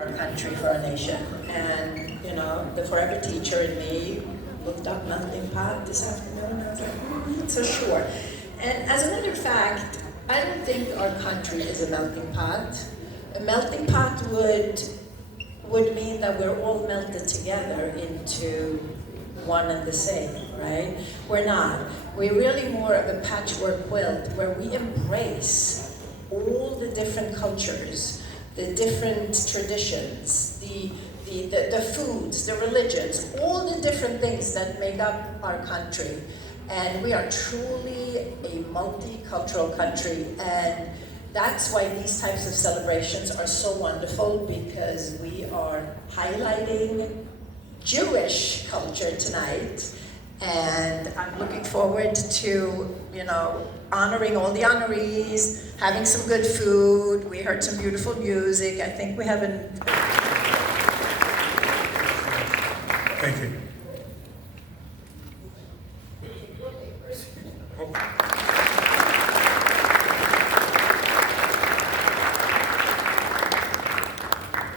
our country, for our nation. And, the forever teacher in me looked up melting pot this afternoon. I was like, so sure. And as a matter of fact, I don't think our country is a melting pot. A melting pot would mean that we're all melted together into one and the same, right? We're not. We're really more of a patchwork quilt where we embrace all the different cultures, the different traditions, the foods, the religions, all the different things that make up our country. And we are truly a multicultural country, and that's why these types of celebrations are so wonderful, because we are highlighting Jewish culture tonight. And I'm looking forward to, honoring all the honorees, having some good food. We heard some beautiful music. I think we have an... Thank you.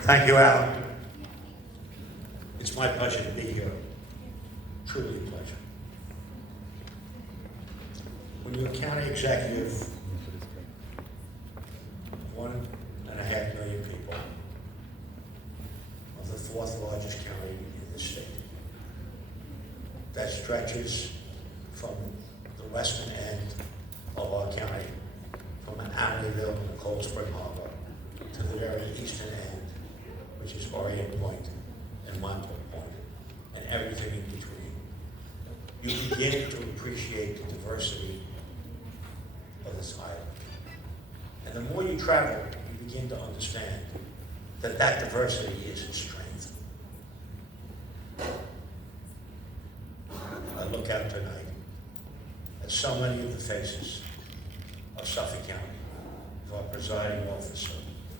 Thank you, Alan. It's my pleasure to be here. Truly a pleasure. When you're a county executive of 1.5 million people, of the fourth largest county in the state, that stretches from the western end of our county, from Amityville and Cold Spring Harbor, to the very eastern end, which is Orient Point and Montauk Point, and everything in between. You begin to appreciate the diversity of this island. And the more you travel, you begin to understand that that diversity is its strength. I look out tonight at so many of the faces of Suffolk County, of our presiding officer,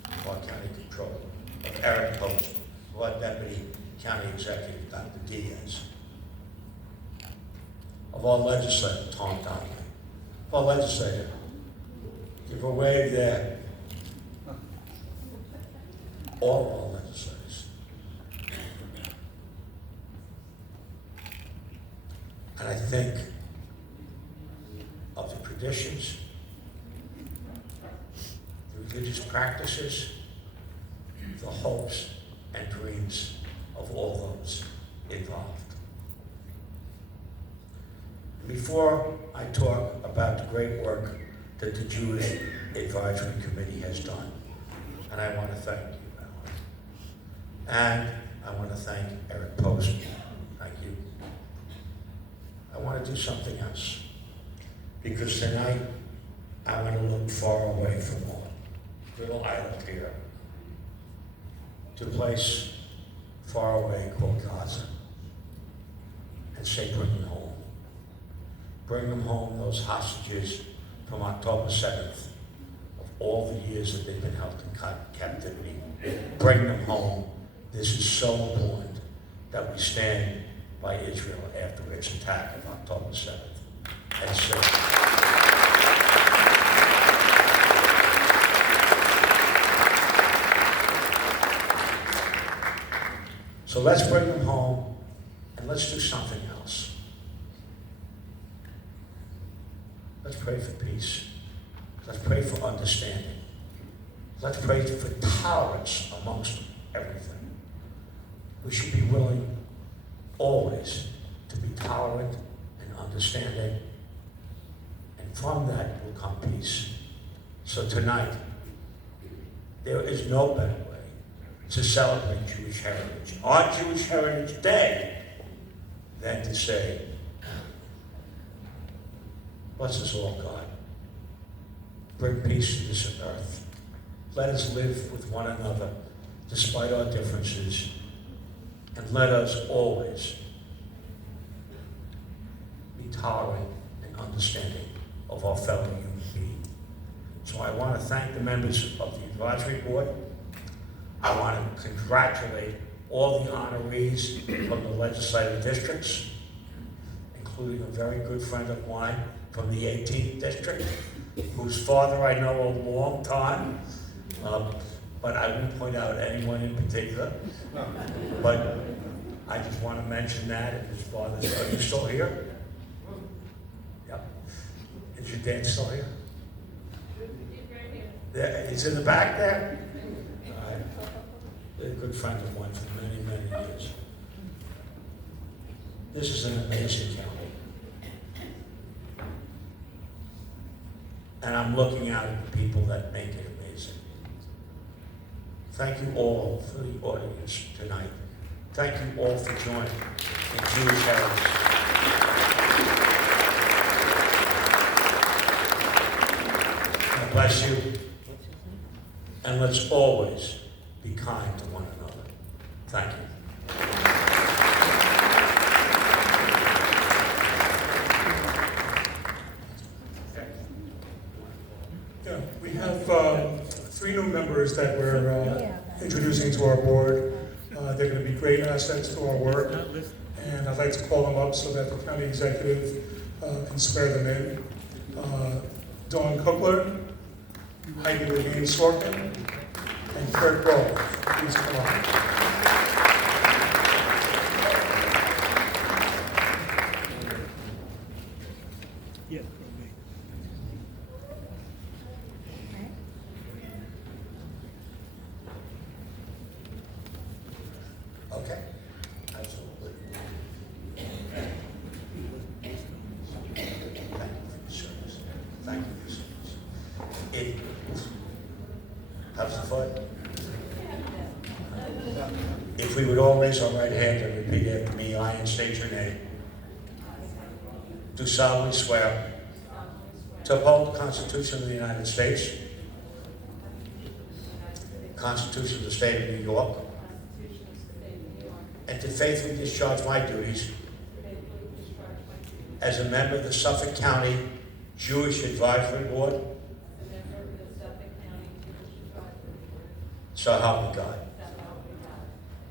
of our county controller, of Eric Post, of our deputy county executive, Dr. Diaz, of our legislator, Tom Donnelly, of our legislator. Give a wave there. All of our legislators. And I think of the traditions, the religious practices, the hopes and dreams of all those involved. Before I talk about the great work that the Jewish Advisory Committee has done, and I want to thank you, Alan. And I want to thank Eric Post. Thank you. I want to do something else, because tonight I want to look far away from our little island here to a place far away called Gaza, and say, bring them home. Bring them home, those hostages from October 7th, of all the years that they've been held in captivity. Bring them home. This is so important that we stand by Israel after its attack of October 7th. And so let's bring them home, and let's do something else. Let's pray for peace. Let's pray for understanding. Let's pray for tolerance amongst everything. We should be willing always to be tolerant and understanding, and from that will come peace. So tonight, there is no better way to celebrate Jewish heritage, our Jewish Heritage Day, than to say, bless us all, God. Bring peace to this earth. Let us live with one another despite our differences, and let us always be tolerant and understanding of our fellow human beings. So I want to thank the members of the advisory board. I want to congratulate all the honorees from the legislative districts, including a very good friend of mine from the 18th district, whose father I know a long time, but I won't point out anyone in particular. But I just want to mention that, and his father's, are you still here? Yep. Is your dad still here? There, he's in the back there? All right. They're a good friend of mine for many, many years. This is an amazing county. And I'm looking out at the people that make it amazing. Thank you all for the audience tonight. Thank you all for joining the Jewish Heritage. God bless you. And let's always be kind to one another. Thank you. Yeah, we have 3 new members that we're introducing to our board. They're going to be great assets to our work, and I'd like to call them up so that the county executive can swear them in. Dawn Cookler, Heidi Levine Sorkin, and Kurt Ball. Please come on. Okay, absolutely. Thank you for your service. Thank you for your service. How's the foot? If we would all raise our right hand and repeat after me, I, and state your name, do solemnly swear to uphold the Constitution of the United States, Constitution of the State of New York, and to faithfully discharge my duties as a member of the Suffolk County Jewish Advisory Board. So help me God.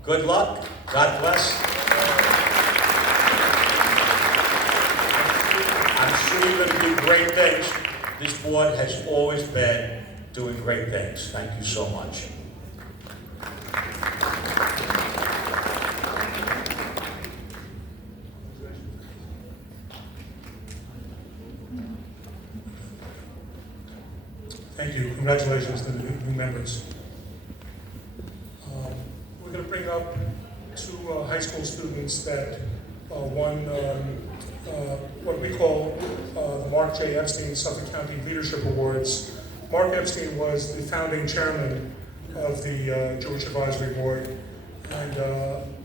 Good luck. God bless. I'm sure you're going to do great things. This board has always been doing great things. Thank you so much. Thank you. Congratulations to the new members. We're going to bring up 2 high school students that won what we call the Mark J. Epstein Suffolk County Leadership Awards. Mark Epstein was the founding chairman of the Jewish Advisory Board, and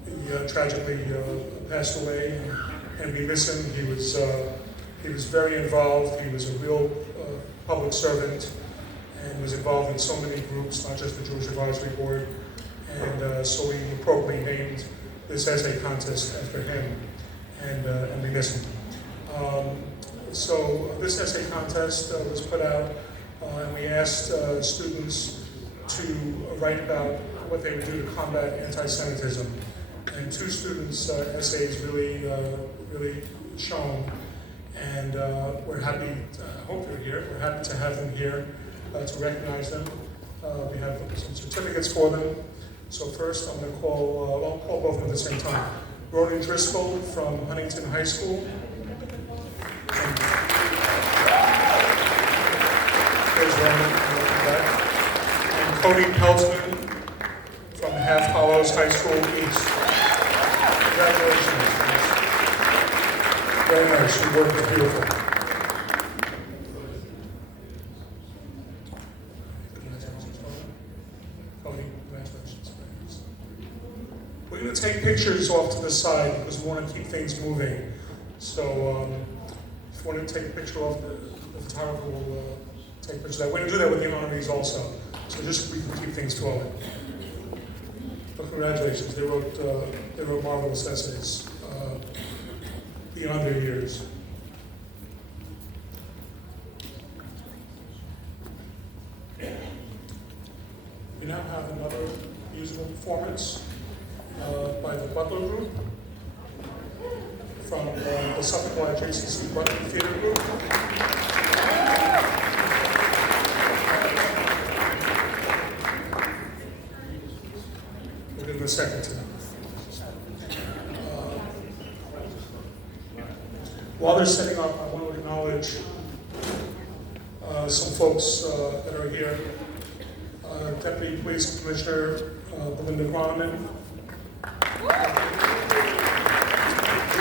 he tragically passed away, and we miss him. He was very involved. He was a real public servant, and was involved in so many groups, not just the Jewish Advisory Board. And so we appropriately named this essay contest after him, and we miss him. So this essay contest was put out, and we asked students to write about what they would do to combat anti-Semitism. And 2 students' essays really shone, and we're happy. I hope they're here. We're happy to have them here to recognize them. We have some certificates for them. So first, I'm going to I'll call both of them at the same time. Ronan Driscoll from Huntington High School. There's Ronan, and Cody Peltzman from Half Hollows High School East. Congratulations. Very nice. Your work is beautiful. We're going to take pictures off to the side because we want to keep things moving. So if you want to take a picture off, the photographer will take pictures of that. We're going to do that with the honorees also. So just so we can keep things flowing. But congratulations, they wrote marvelous essays beyond their years. We now have another musical performance by the Butler Group from the Suffolk YJCC Butler Theater Group. We'll give him a second to. While they're setting up, I want to acknowledge some folks that are here. Deputy Police Commissioner Belinda Groneman,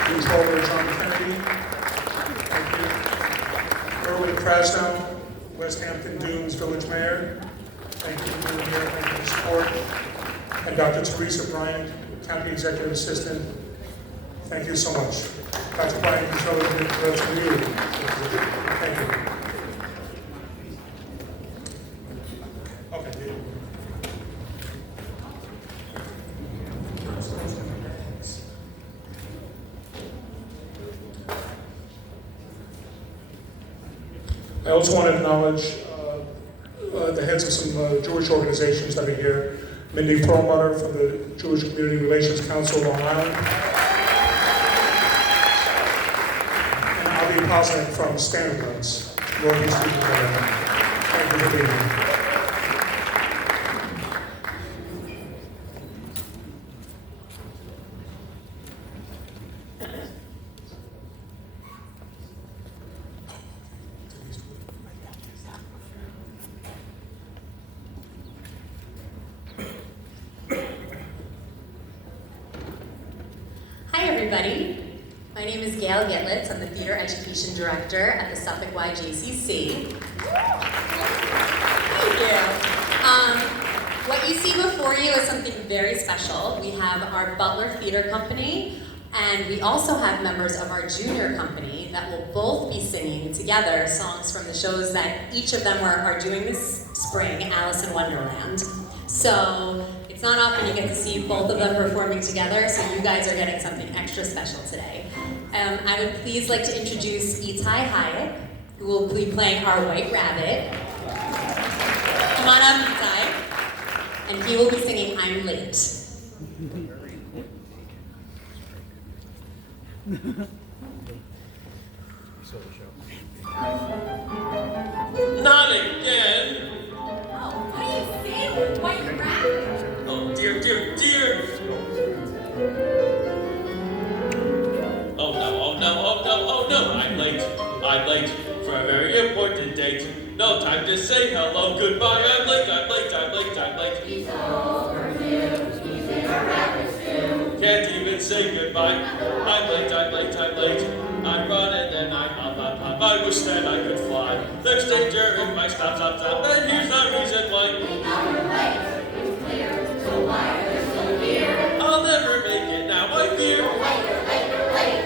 Controller John Kennedy, thank you. Erwin Krasnow, West Hampton Dunes Village Mayor, thank you for being here, thank you for the support. And Dr. Teresa Bryant, County Executive Assistant, thank you so much. Dr. Bryant, you showed it to you. Thank you. Okay. I also want to acknowledge the heads of some Jewish organizations that are here. Mindy Perlmutter from the Jewish Community Relations Council of Long Island. And Ali Posnick from Standard Guns, Northeast Indiana. Thank you for being here. Hi everybody, my name is Gail Gitlitz. I'm the Theater Education Director at the Suffolk YJCC. Thank you. What you see before you is something very special. We have our Butler Theater Company, and we also have members of our junior company that will both be singing together songs from the shows that each of them are doing this spring, Alice in Wonderland. So it's not often you get to see both of them performing together, so you guys are getting something extra special today. I would please like to introduce Itai Hayek, who will be playing our White Rabbit. Come on up, Itai. And he will be singing I'm Late. Not again! Oh, what do you say with White Rabbit? Oh dear, dear, dear! Oh no, oh no, oh no, oh no! I'm late for a very important date. No time to say hello, goodbye. I'm late. He's over too, he's in a rabbit stew. Can't even say goodbye. I'm late. I run and then I hop. I wish that I could fly. There's danger if I stop. And here's the reason why. We know you're late, it's clear, so why are you so dear? I'll never make it now, I fear. You're late.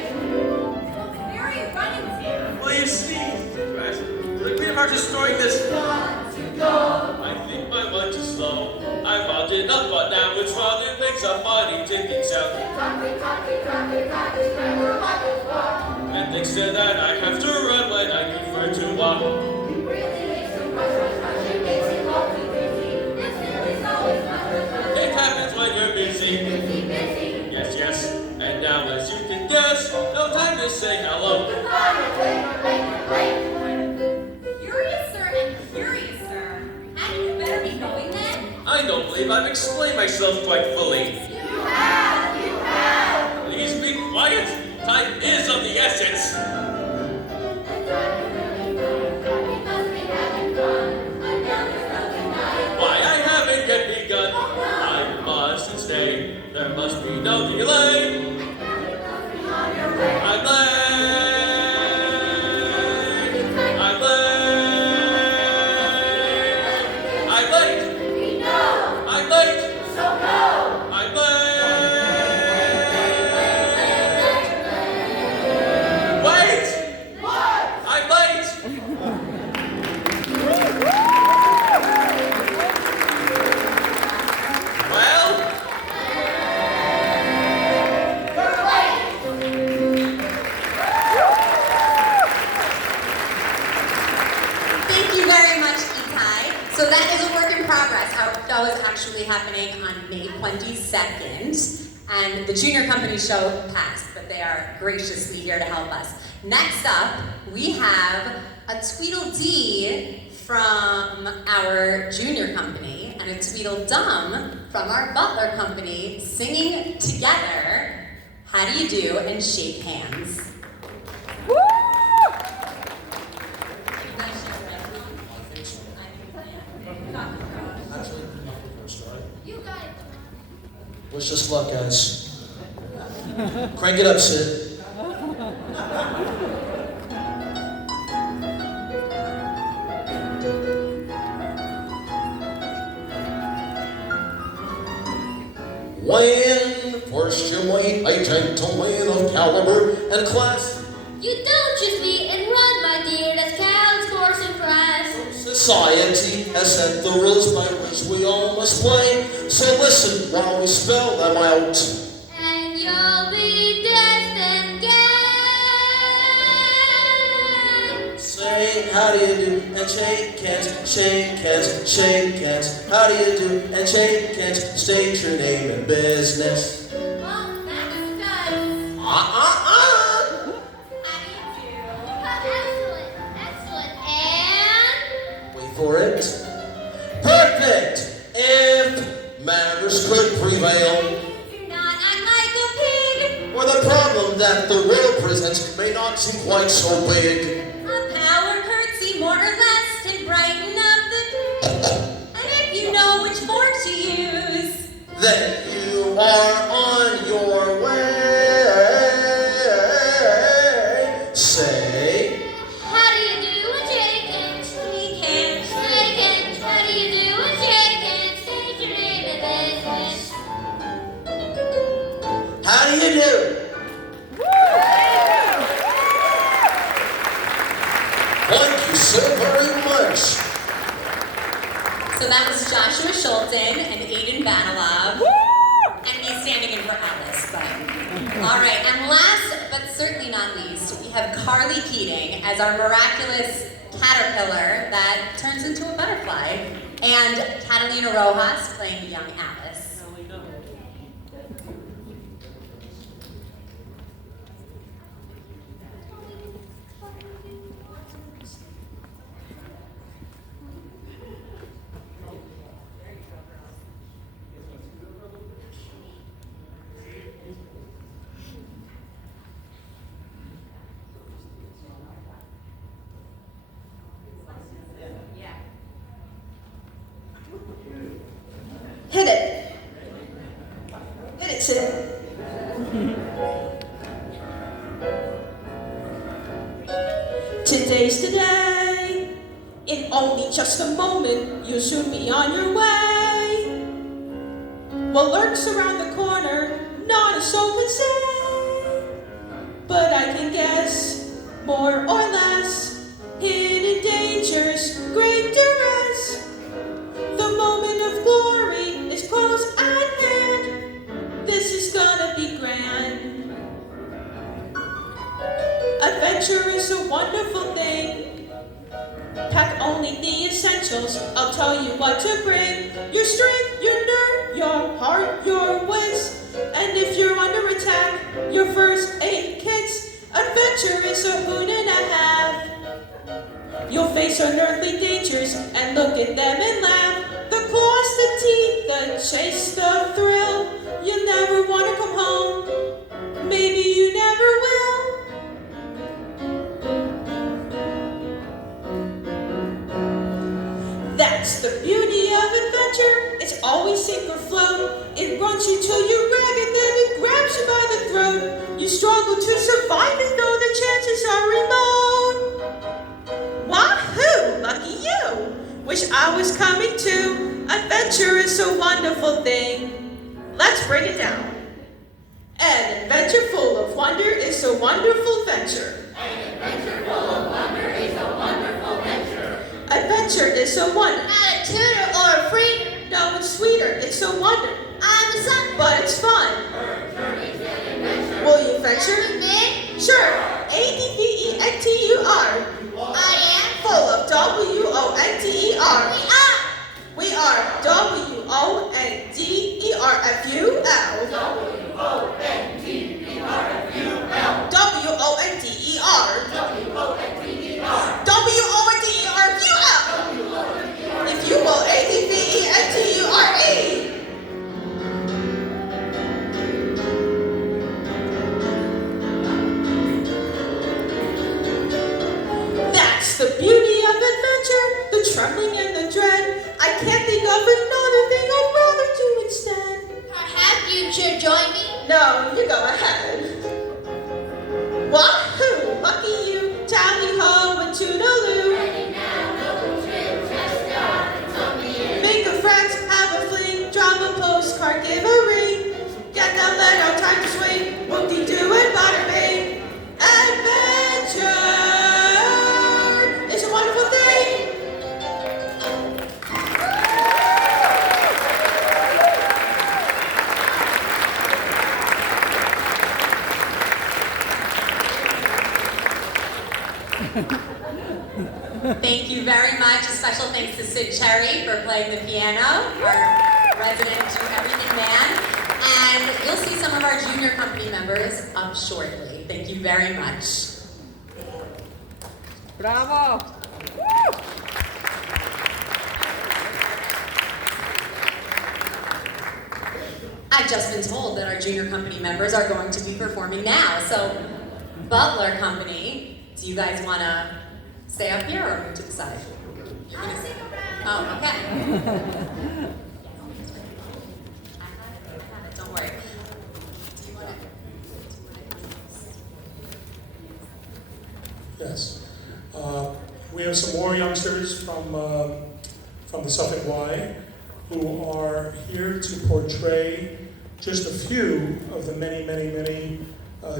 Where are you running to? Well, you see, we are just storing this. Got to go. I think my lunch is slow. I wound it up, but now it's wrong. It makes a funny ticking sound. Cocky, scramble like a squawk. And thanks to that, I have to run when I prefer to walk. You really need to rush, it makes you all too busy. This feeling's always much. It happens when you're busy. Busy. Yes. And now, as you can guess, no time to say hello. Goodbye, late. Furious, sir, and curious, sir. Hadn't you better be going then? I don't believe I've explained myself quite fully. You have. Please be quiet. Time is of the essence. Why I haven't yet begun. I mustn't stay. There must be no delay. I'm late. So that is a work in progress. That was actually happening on May 22nd. And the junior company show passed, but they are graciously here to help us. Next up, we have a Tweedledee from our junior company and a Tweedledum from our Butler company singing together, How Do You Do, and Shake Hands. You got it. Wish us luck, guys. Crank it up, Sid. When first you meet a gentleman of caliber and class, You don't just meet and run, my dear. That's counts, course, and prize. society has set the rules by which we all must play. So listen while we spell them out. And you'll be destined gay. Say, how do you do? And shake hands, shake hands, shake hands. How do you do? And shake hands. State your name and business. Well, that was good. How do you do? Excellent, excellent. And Wait for it. Perfect! If manners could prevail, do not act like a pig. or the problem that the world presents may not seem quite so big. A power curtsy, more or less, can brighten up the day. And if you know which fork to use, Then you are on your way. Say, How do you do? And shake hands. shake hands. Shake hands. How do you do? And shake hands. State your name and business. how do you do? Thank you so very much. So that was Joshua Schulten and Aiden Vanilov. And me standing in for Alice, but. All right, and last but certainly not least, we have Carly Keating as our miraculous caterpillar that turns into a butterfly, and Catalina Rojas playing young Alice. Hit it. Hit it, Sid. Today's the day. In only just a moment, you'll soon be on your way. What lurks around the corner, not a soul can say. But I can guess, more or less, hidden dangers, great duress. The moment of glory is close at hand. This is gonna be grand. Adventure is a wonderful thing. Pack only the essentials. I'll tell you what to bring. Your strength, your nerve, your heart, your wits. And if you're under attack, your first aid kits. Adventure is a hoot and a half. You'll face unearthly dangers and look at them and laugh. The claws, the teeth, the chase, the thrill. You'll never want to come home. Maybe you never will. That's the beauty of adventure. It's always sink or float. It runs you till you're ragged, then it grabs you by the throat. You struggle to survive it though the chances are remote. Wahoo! Lucky you! Wish I was coming too. Adventure is a wonderful thing. Let's break it down. An adventure full of wonder is a wonderful venture. Adventure is a wonder. Not a tutor or a freak. No, it's sweeter. It's a wonder. I'm a son. But it's fun. Will you venture? Nick. Sure. ADVENTUR. I am. Full of WONDER. We are WONDERFUL. WONDERFUL. If you will, ADVENTURE. trembling and the dread. I can't think of another thing I'd rather do instead. Perhaps you should join me. No, you go ahead. Wahoo! Lucky you, tally ho and toodaloo. Ready now, no trip, just start and tell me in. Make a friend, have a fling, drop a postcard, give a ring. Get that letter, time to swing, whoop-de-doo and bada bing. Adventure is a wonderful thing. Thank you very much. A special thanks to Sid Cherry for playing the piano, our resident Do Everything man. And you'll see some of our junior company members up shortly. Thank you very much. Bravo! I've just been told that our junior company members are going to be performing now. So, Butler Company, do you guys want to stay up here or move to the side? You're gonna Stick around. Oh, okay. Don't worry. Do you want to? Yes. We have some more youngsters from the Suffolk Y who are here to portray just a few of the many, many, many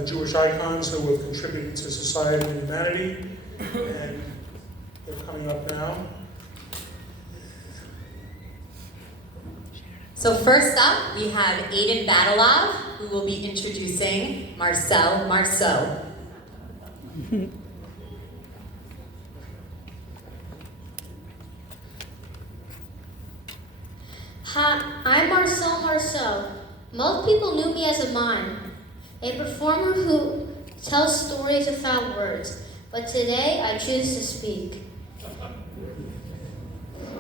Jewish icons who have contributed to society and humanity. And they're coming up now. So first up, we have Aiden Batalov, who will be introducing Marcel Marceau. Hi, I'm Marcel Marceau. Most people knew me as a mime, a performer who tells stories without words, but today I choose to speak.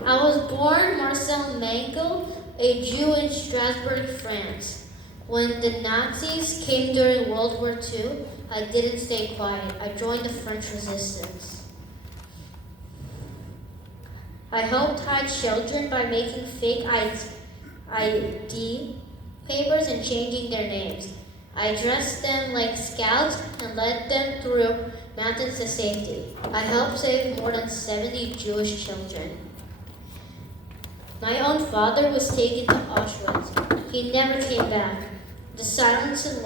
I was born Marcel Mengel, a Jew in Strasbourg, France. When the Nazis came during World War II, I didn't stay quiet. I joined the French resistance. I helped hide children by making fake ID papers and changing their names. I dressed them like scouts and led them through mountains to safety. I helped save more than 70 Jewish children. My own father was taken to Auschwitz. He never came back. The silence and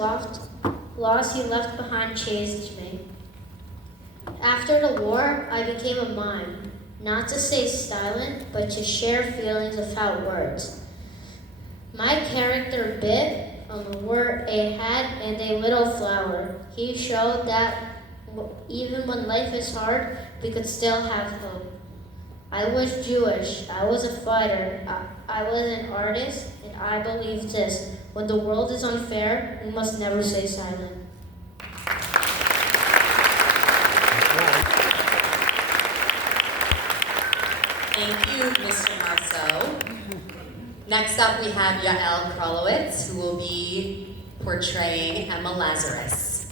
loss he left behind changed me. After the war, I became a mime. Not to stay silent, but to share feelings without words. My character Bit wore a hat and a little flower. He showed that even when life is hard, we could still have hope. I was Jewish, I was a fighter, I was an artist, and I believe this: when the world is unfair, we must never stay silent. Thank you, Mr. Marceau. Next up, we have Yael Krolowitz, who will be portraying Emma Lazarus.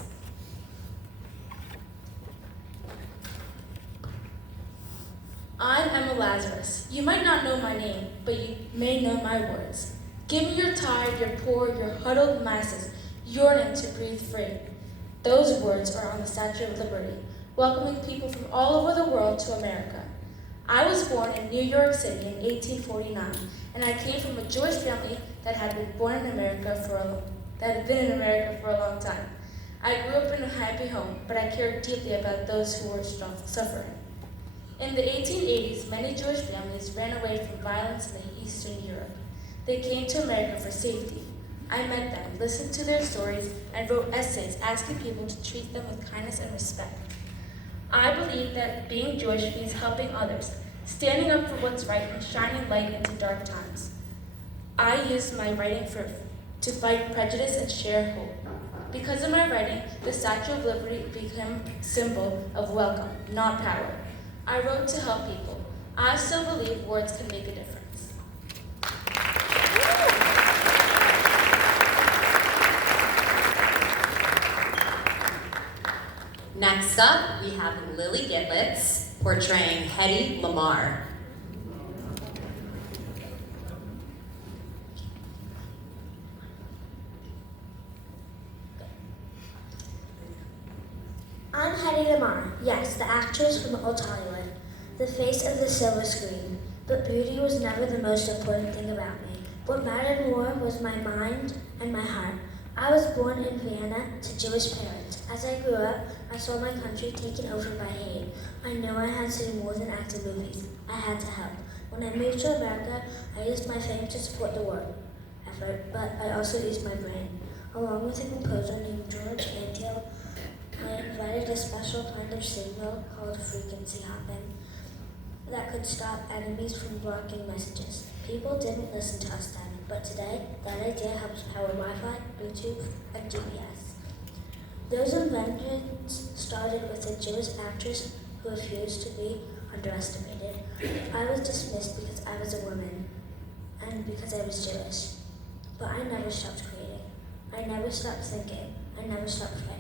I'm Emma Lazarus. You might not know my name, but you may know my words. Give me your tired, your poor, your huddled masses, yearning to breathe free. Those words are on the Statue of Liberty, welcoming people from all over the world to America. I was born in New York City in 1849, and I came from a Jewish family that had been in America for a long time. I grew up in a happy home, but I cared deeply about those who were suffering. In the 1880s, many Jewish families ran away from violence in Eastern Europe. They came to America for safety. I met them, listened to their stories, and wrote essays asking people to treat them with kindness and respect. I believe that being Jewish means helping others, standing up for what's right, and shining light into dark times. I use my writing to fight prejudice and share hope. Because of my writing, the Statue of Liberty became a symbol of welcome, not power. I wrote to help people. I still believe words can make a difference. Next up, we have Lily Gitlitz portraying Hedy Lamarr. I'm Hedy Lamarr, yes, the actress from Old Hollywood, the face of the silver screen. But beauty was never the most important thing about me. What mattered more was my mind and my heart. I was born in Vienna to Jewish parents. As I grew up, I saw my country taken over by hate. I knew I had to do more than act in movies. I had to help. When I moved to America, I used my fame to support the war effort, but I also used my brain. Along with a composer named George Antheil, I invented a special kind of signal called frequency hopping that could stop enemies from blocking messages. People didn't listen to us then, but today, that idea helps power Wi-Fi, Bluetooth, and GPS. Those inventions started with a Jewish actress who refused to be underestimated. I was dismissed because I was a woman, and because I was Jewish. But I never stopped creating. I never stopped thinking. I never stopped fighting.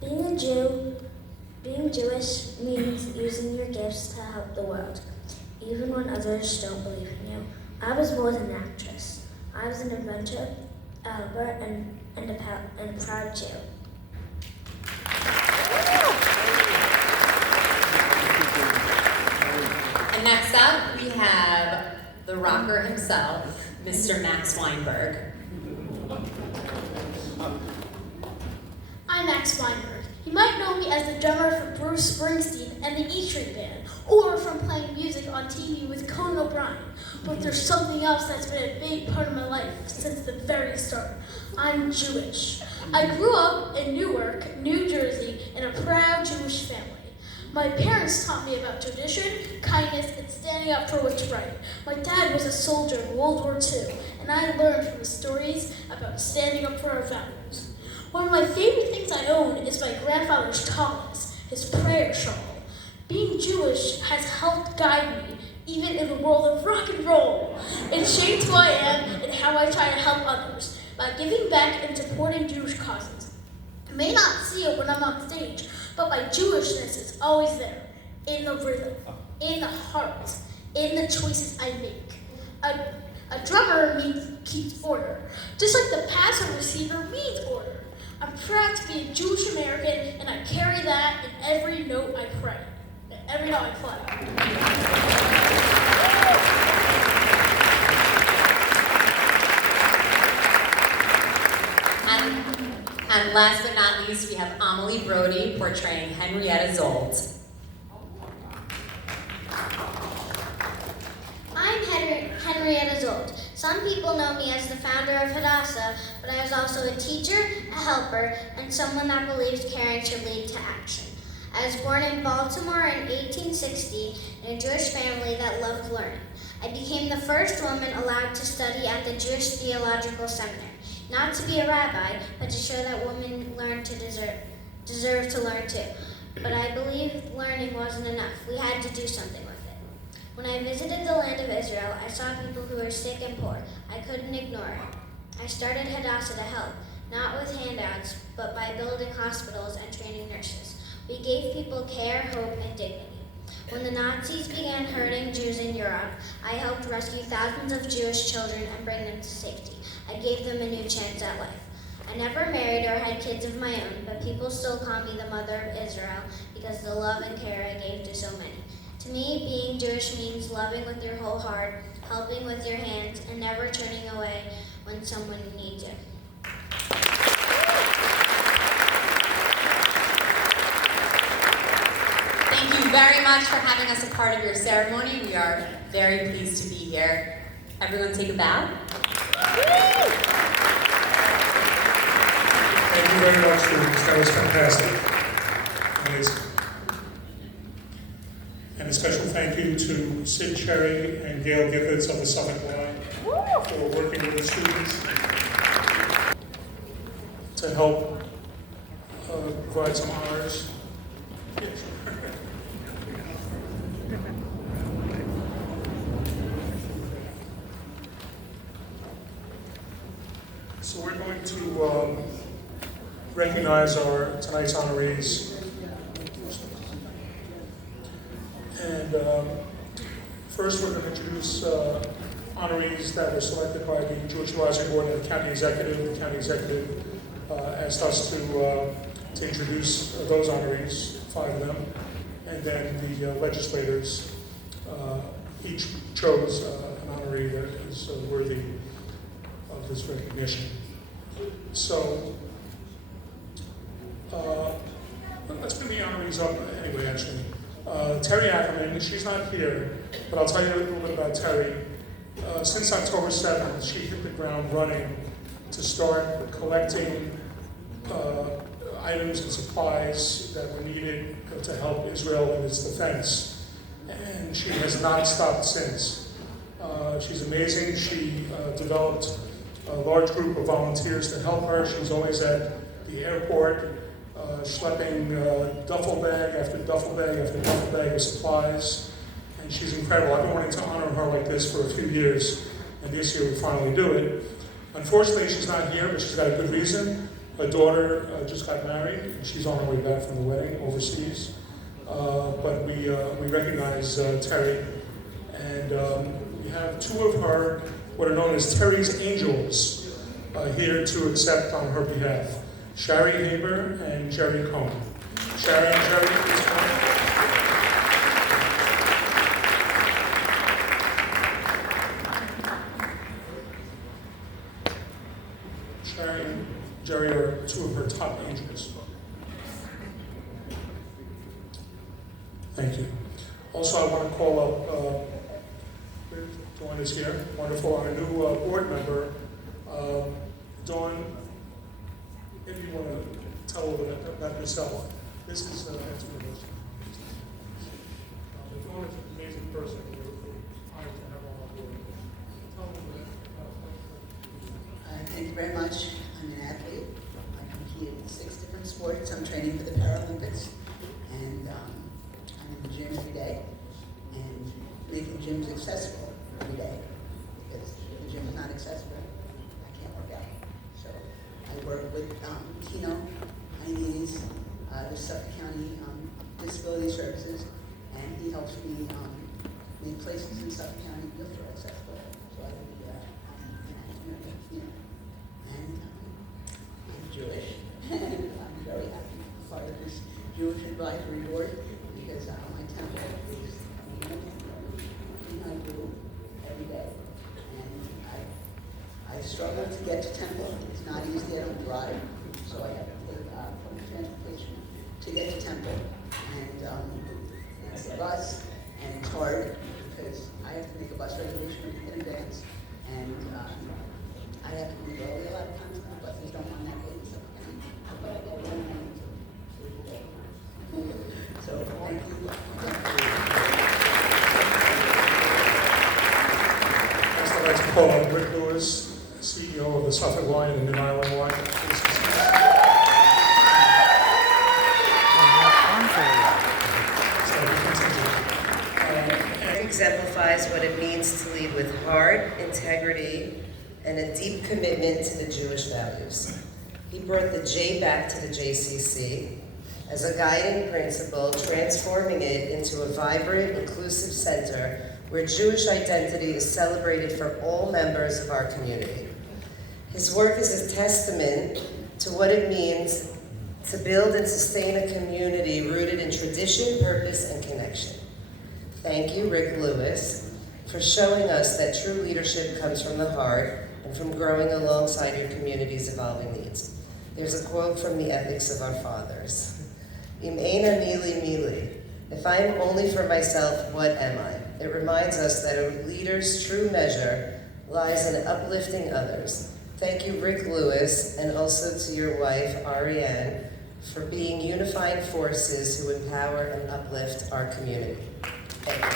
Being Jewish means using your gifts to help the world, even when others don't believe in you. I was more than an actress. I was an inventor, a helper, and a proud Jew. And next up, we have the rocker himself, Mr. Max Weinberg. I'm Max Weinberg. You might know me as the drummer for Bruce Springsteen and the E Street Band, or from playing music on TV with Conan O'Brien. But there's something else that's been a big part of my life since the very start. I'm Jewish. I grew up in Newark, New Jersey, in a proud Jewish family. My parents taught me about tradition, kindness, and standing up for what's right. My dad was a soldier in World War II, and I learned from his stories about standing up for our values. One of my favorite things I own is my grandfather's tallis, his prayer shawl. Being Jewish has helped guide me, even in the world of rock and roll. It shaped who I am and how I try to help others by giving back and supporting Jewish causes. I may not see it when I'm on stage, but my Jewishness is always there, in the rhythm, in the heart, in the choices I make. A drummer keeps order, just like the passer receiver means order. I'm proud to be a Jewish American, and I carry that in every note I play. Every note I play. And last but not least, we have Amelie Brody portraying Henrietta Zolt. I'm Henrietta Zolt. Some people know me as the founder of Hadassah, but I was also a teacher, a helper, and someone that believes caring should lead to action. I was born in Baltimore in 1860 in a Jewish family that loved learning. I became the first woman allowed to study at the Jewish Theological Seminary, not to be a rabbi, but to show that women deserve to learn too. But I believed learning wasn't enough. We had to do something with it. When I visited the land of Israel, I saw people who were sick and poor. I couldn't ignore it. I started Hadassah to help, not with handouts, but by building hospitals and training nurses. We gave people care, hope, and dignity. When the Nazis began hurting Jews in Europe, I helped rescue thousands of Jewish children and bring them to safety. I gave them a new chance at life. I never married or had kids of my own, but people still call me the mother of Israel because of the love and care I gave to so many. To me, being Jewish means loving with your whole heart, helping with your hands, and never turning away when someone needs you. Thank you very much for having us a part of your ceremony. We are very pleased to be here. Everyone take a bow. Thank you very much, students. That was fantastic. Amazing. And a special thank you to Sid Cherry and Gail Giffords of the Suffolk Line for working with the students to help provide some honors. Yes. So we're going to recognize our tonight's honorees. And first we're going to introduce honorees that were selected by the Jewish Advisory Board and the County Executive. The County Executive asked us to to introduce those honorees, 5 of them, and then the legislators each chose an honoree that is worthy of this recognition. So, let's bring the honorees up anyway, actually. Terry Ackerman, she's not here, but I'll tell you a little bit about Terry. Since October 7th, she hit the ground running to start collecting items and supplies that were needed to help Israel in its defense. And she has not stopped since. She's amazing. She developed a large group of volunteers to help her. She's always at the airport, schlepping duffel bag after duffel bag after duffel bag of supplies. And she's incredible. I've been wanting to honor her like this for a few years, and this year we finally do it. Unfortunately, she's not here, but she's got a good reason. Her daughter just got married, and she's on her way back from the wedding overseas. But we recognize Terry, and we have 2 of her, what are known as Terry's Angels, here to accept on her behalf. Shari Haber and Jerry Cohn. Shari and Jerry, please come. Shari and Jerry are 2 of her top angels. Thank you. Also, I want to call up, Dawn is here, wonderful, and a new board member. Dawn, if you want to tell a little bit about yourself. This is Dawn is an amazing person. We're honored to have her on board. Tell a little bit about Thank you very much. I'm an athlete. I competed in 6 different sports. I'm training for the Paralympics. And I'm in the gym every day. And making gyms accessible every day. Because if the gym is not accessible, I can't work out. So I work with Tino Hines, the Suffolk County Disability Services. And he helps me make places in Suffolk County wheelchair accessible. So I do and I'm Jewish, and I'm very happy to be part of this Jewish Advisory Board because my temple is something I do every day. And I struggle to get to temple. It's not easy, I don't drive, so I have to take public transportation to get to temple. And it's a bus, and it's hard because I have to make a bus reservation in advance. And I have to move early a lot of times, the buses don't want that late, so but I get one morning. So thank you. Next, I'd like to call on Rick Lewis, CEO of the Suffolk Lion and New Island Lion. Exemplifies what it means to lead with heart, integrity, and a deep commitment to the Jewish values. He brought the J back to the JCC as a guiding principle, transforming it into a vibrant, inclusive center where Jewish identity is celebrated for all members of our community. His work is a testament to what it means to build and sustain a community rooted in tradition, purpose, and connection. Thank you, Rick Lewis, for showing us that true leadership comes from the heart and from growing alongside your community's evolving needs. There's a quote from the Ethics of Our Fathers. Im ein ani li mili. If I am only for myself, what am I? It reminds us that a leader's true measure lies in uplifting others. Thank you, Rick Lewis, and also to your wife, Ariane, for being unifying forces who empower and uplift our community. Thank you.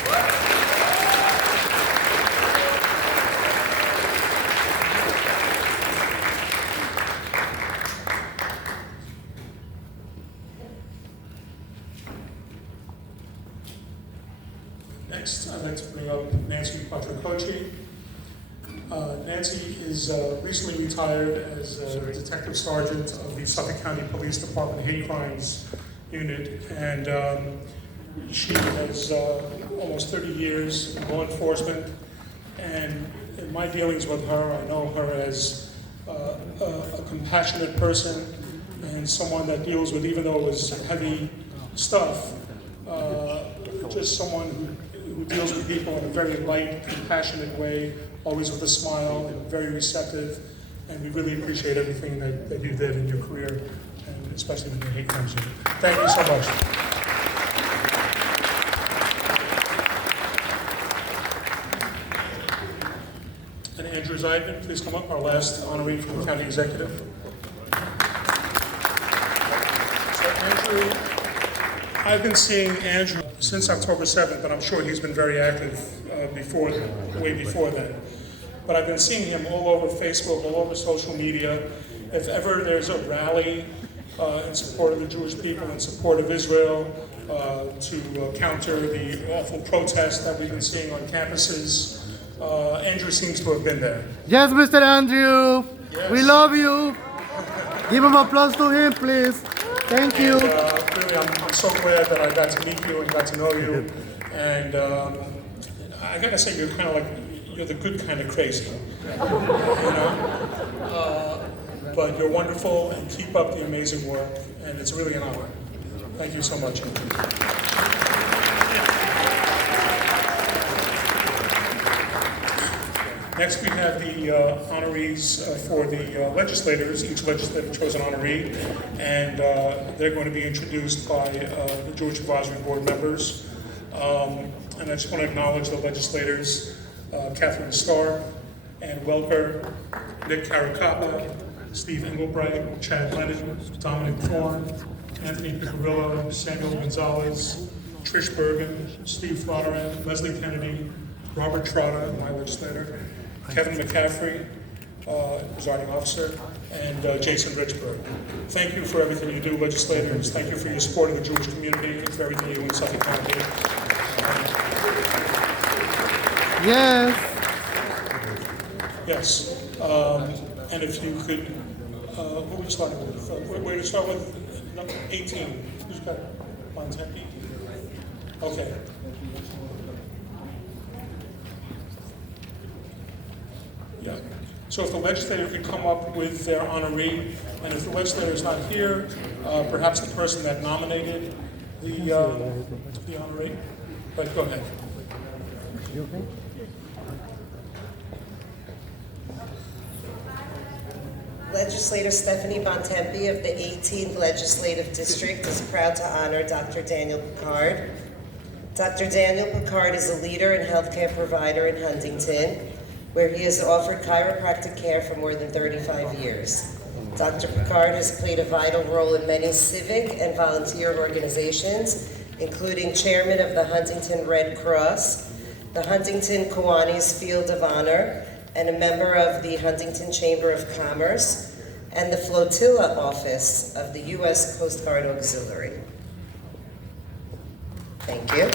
Next, I'd like to bring up Nancy Quattrocochi. Nancy is recently retired as a Detective Sergeant of the Suffolk County Police Department Hate Crimes Unit, and she has almost 30 years in law enforcement. And in my dealings with her, I know her as a compassionate person and someone that deals with, even though it was heavy stuff, just someone who deals with people in a very light, compassionate way, always with a smile and very receptive. And we really appreciate everything that you did in your career, and especially when your hate comes in. Thank you so much. And Andrew Zeidman, please come up, our last honoree from the county executive. So Andrew, I've been seeing Andrew since October 7th, and I'm sure he's been very active way before then. But I've been seeing him all over Facebook, all over social media. If ever there's a rally in support of the Jewish people, in support of Israel, to counter the awful protests that we've been seeing on campuses, Andrew seems to have been there. Yes, Mr. Andrew. Yes. We love you. Give him applause to him, please. Thank you. And, really, I'm so glad that I got to meet you and got to know you. And I gotta say, you're kind of like, you're the good kind of crazy, you know? But you're wonderful, and keep up the amazing work, and it's really an honor. Thank you so much. Next, we have the honorees for the legislators. Each legislator chose an honoree, and they're going to be introduced by the Jewish Advisory Board members. And I just want to acknowledge the legislators, Catherine Starr, Ann Welker, Nick Caracappa, Steve Engelbright, Chad Lennon, Dominic Thorne, Anthony Piccarillo, Samuel Gonzalez, Trish Bergen, Steve Flotteren, Leslie Kennedy, Robert Trotta, my legislator, Kevin McCaffrey, presiding officer, and Jason Richburg. Thank you for everything you do, legislators. Thank you for your support of the Jewish community, for everything you do in Suffolk County. Yes. Yes. And if you could, what are we starting with? Where do you start with? Number 18. Who's got it? Mine's empty. Okay. Yeah. So if the legislator could come up with their honoree, and if the legislator is not here, perhaps the person that nominated the honoree. But go ahead. You okay? Legislator Stephanie Bontempi of the 18th Legislative District is proud to honor Dr. Daniel Picard. Dr. Daniel Picard is a leader and healthcare provider in Huntington, where he has offered chiropractic care for more than 35 years. Dr. Picard has played a vital role in many civic and volunteer organizations, including chairman of the Huntington Red Cross, the Huntington Kiwanis Field of Honor, and a member of the Huntington Chamber of Commerce, and the Flotilla Office of the U.S. Coast Guard Auxiliary. Thank you.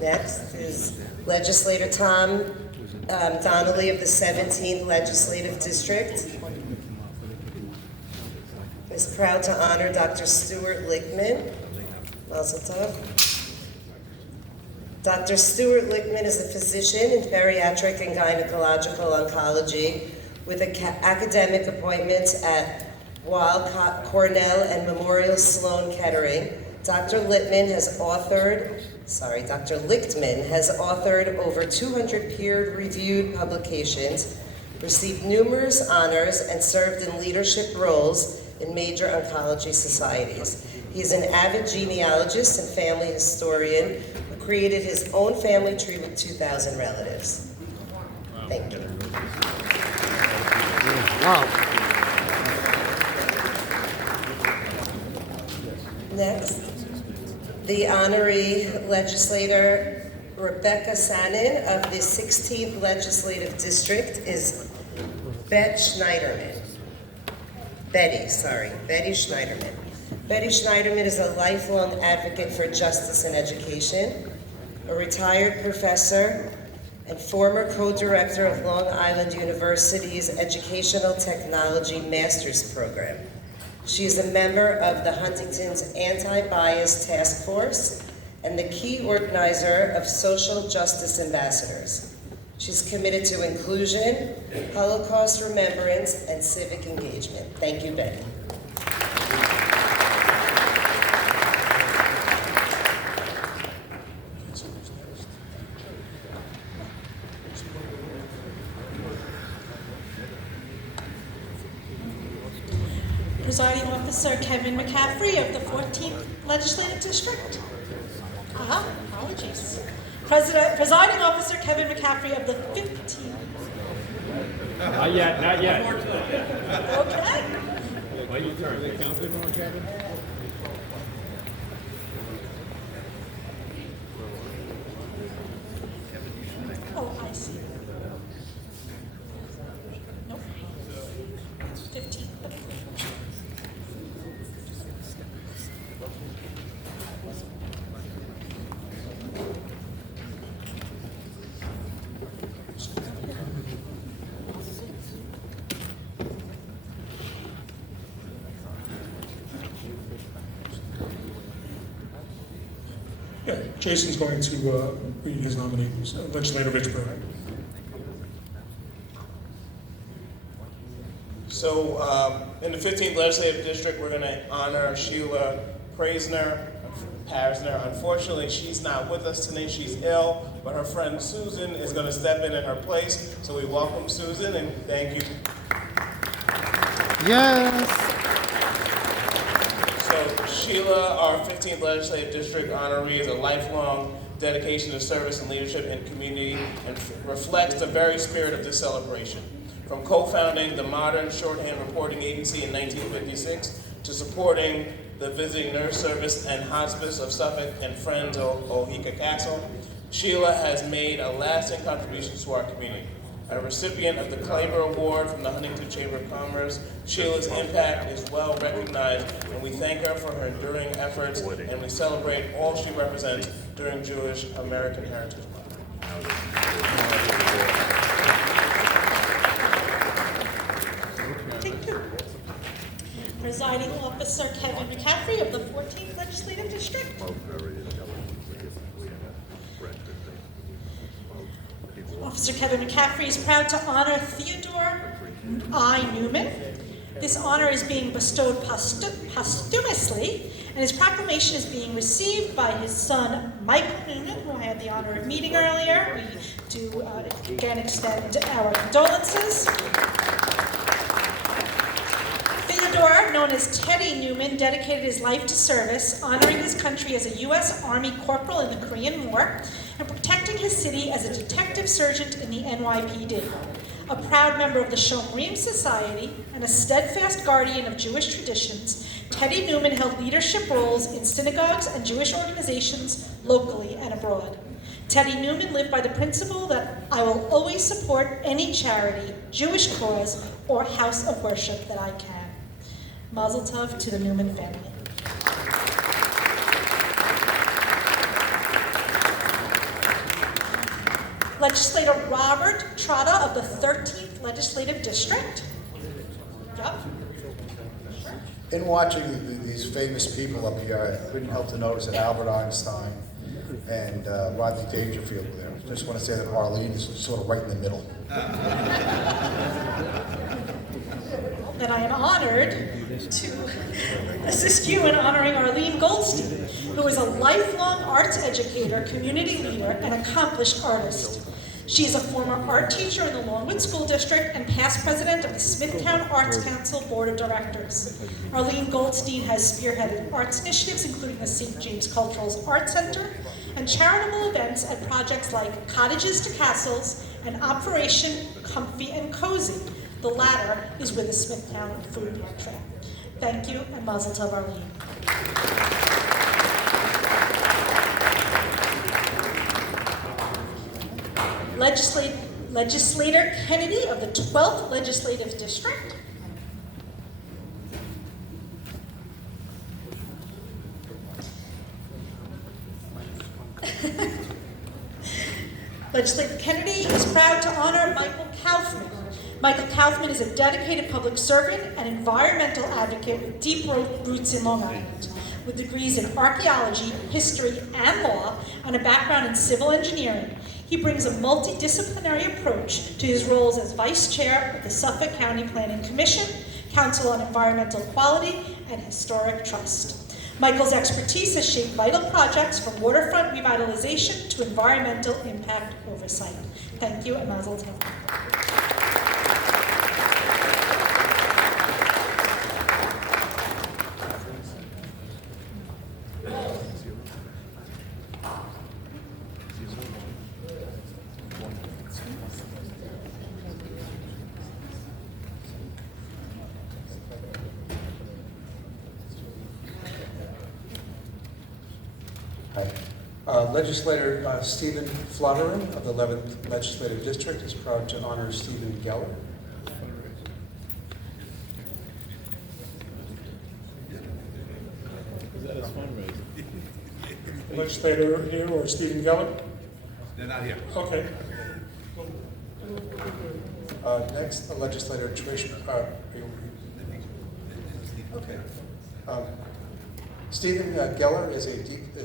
Next is Legislator Tom Donnelly of the 17th Legislative District. Is proud to honor Dr. Stuart Lichtman. Mazel tov. Dr. Stuart Lichtman is a physician in bariatric and gynecological oncology with academic appointments at Weill Cornell and Memorial Sloan Kettering. Dr. Lichtman has authored over 200 peer-reviewed publications, received numerous honors, and served in leadership roles in major oncology societies. He's an avid genealogist and family historian who created his own family tree with 2,000 relatives. Thank you. Wow. Next, the honoree legislator Rebecca Sanin of the 16th Legislative District is Betty Schneiderman. Betty Schneiderman is a lifelong advocate for justice and education, a retired professor, and former co-director of Long Island University's Educational Technology Master's Program. She is a member of the Huntington's Anti-Bias Task Force and the key organizer of Social Justice Ambassadors. She's committed to inclusion, Holocaust remembrance, and civic engagement. Thank you, Betty. Presiding Officer Kevin McCaffrey of the 14th Legislative District. Apologies. Presiding Officer Kevin McCaffrey of the 15th. Not yet, not yet. Okay. Wait your turn. They counted wrong, Kevin? Oh, I see. Nope. 15th. Yeah, Jason's going to read his nominee, Legislator Rich Burbank. So in the 15th Legislative District, we're going to honor Sheila Pasner. Unfortunately, she's not with us tonight. She's ill, but her friend Susan is going to step in her place. So we welcome Susan and thank you. Yes. So Sheila, our 15th Legislative District honoree, is a lifelong dedication to service and leadership in community and reflects the very spirit of this celebration. From co-founding the Modern Shorthand Reporting Agency in 1956 to supporting the Visiting Nurse Service and Hospice of Suffolk and Friends of Oheka Castle, Sheila has made a lasting contribution to our community. A recipient of the Claver Award from the Huntington Chamber of Commerce, Sheila's impact is well recognized, and we thank her for her enduring efforts, and we celebrate all she represents during Jewish American Heritage Month. Thank you. Presiding Officer Kevin McCaffrey of the 14th Legislative District. Officer Kevin McCaffrey is proud to honor Theodore I. Newman. This honor is being bestowed posthumously, and his proclamation is being received by his son, Michael Newman, who I had the honor of meeting earlier. We do again extend our condolences. Theodore, known as Teddy Newman, dedicated his life to service, honoring his country as a U.S. Army corporal in the Korean War and protecting his city as a detective sergeant in the NYPD. A proud member of the Shomrim Society and a steadfast guardian of Jewish traditions, Teddy Newman held leadership roles in synagogues and Jewish organizations locally and abroad. Teddy Newman lived by the principle that I will always support any charity, Jewish cause, or house of worship that I can. Mazel tov to the Newman family. Legislator Robert Trotta of the 13th Legislative District. Yep. In watching these famous people up here, I couldn't help to notice that Albert Einstein and Rodney Dangerfield were there. I just want to say that Arlene is sort of right in the middle. And I am honored to assist you in honoring Arlene Goldstein, who is a lifelong arts educator, community leader, and accomplished artist. She is a former art teacher in the Longwood School District and past president of the Smithtown Arts Council Board of Directors. Arlene Goldstein has spearheaded arts initiatives, including the St. James Cultural Arts Center, and charitable events at projects like Cottages to Castles and Operation Comfy and Cozy. The latter is with the Smithtown Food Pantry. Thank you, and Mazel Tov, Arlene. Legislator Kennedy of the 12th Legislative District. Legislator Kennedy is proud to honor Michael Kaufman. Michael Kaufman is a dedicated public servant and environmental advocate with deep roots in Long Island. with degrees in archaeology, history, and law, and a background in civil engineering. He brings a multidisciplinary approach to his roles as Vice Chair of the Suffolk County Planning Commission, Council on Environmental Quality, and Historic Trust. Michael's expertise has shaped vital projects from waterfront revitalization to environmental impact oversight. Thank you, and Mazel Tov. Legislator Stephen Flattering of the 11th Legislative District is proud to honor Stephen Geller. Legislator here or Stephen Geller? They're not here. Okay. Next, Legislator Trish. Okay. Stephen Geller is a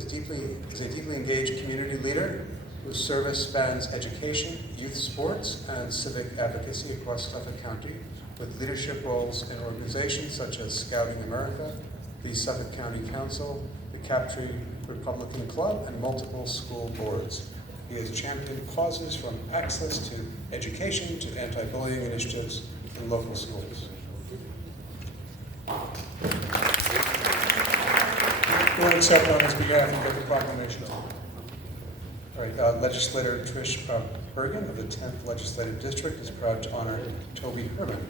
deeply engaged community leader whose service spans education, youth sports, and civic advocacy across Suffolk County, with leadership roles in organizations such as Scouting America, the Suffolk County Council, the Captree Republican Club, and multiple school boards. He has championed causes from access to education to anti-bullying initiatives in local schools. We'll accept on his behalf and get the proclamation. All right, Legislator Trish Bergen of the 10th Legislative District is proud to honor Toby Herman.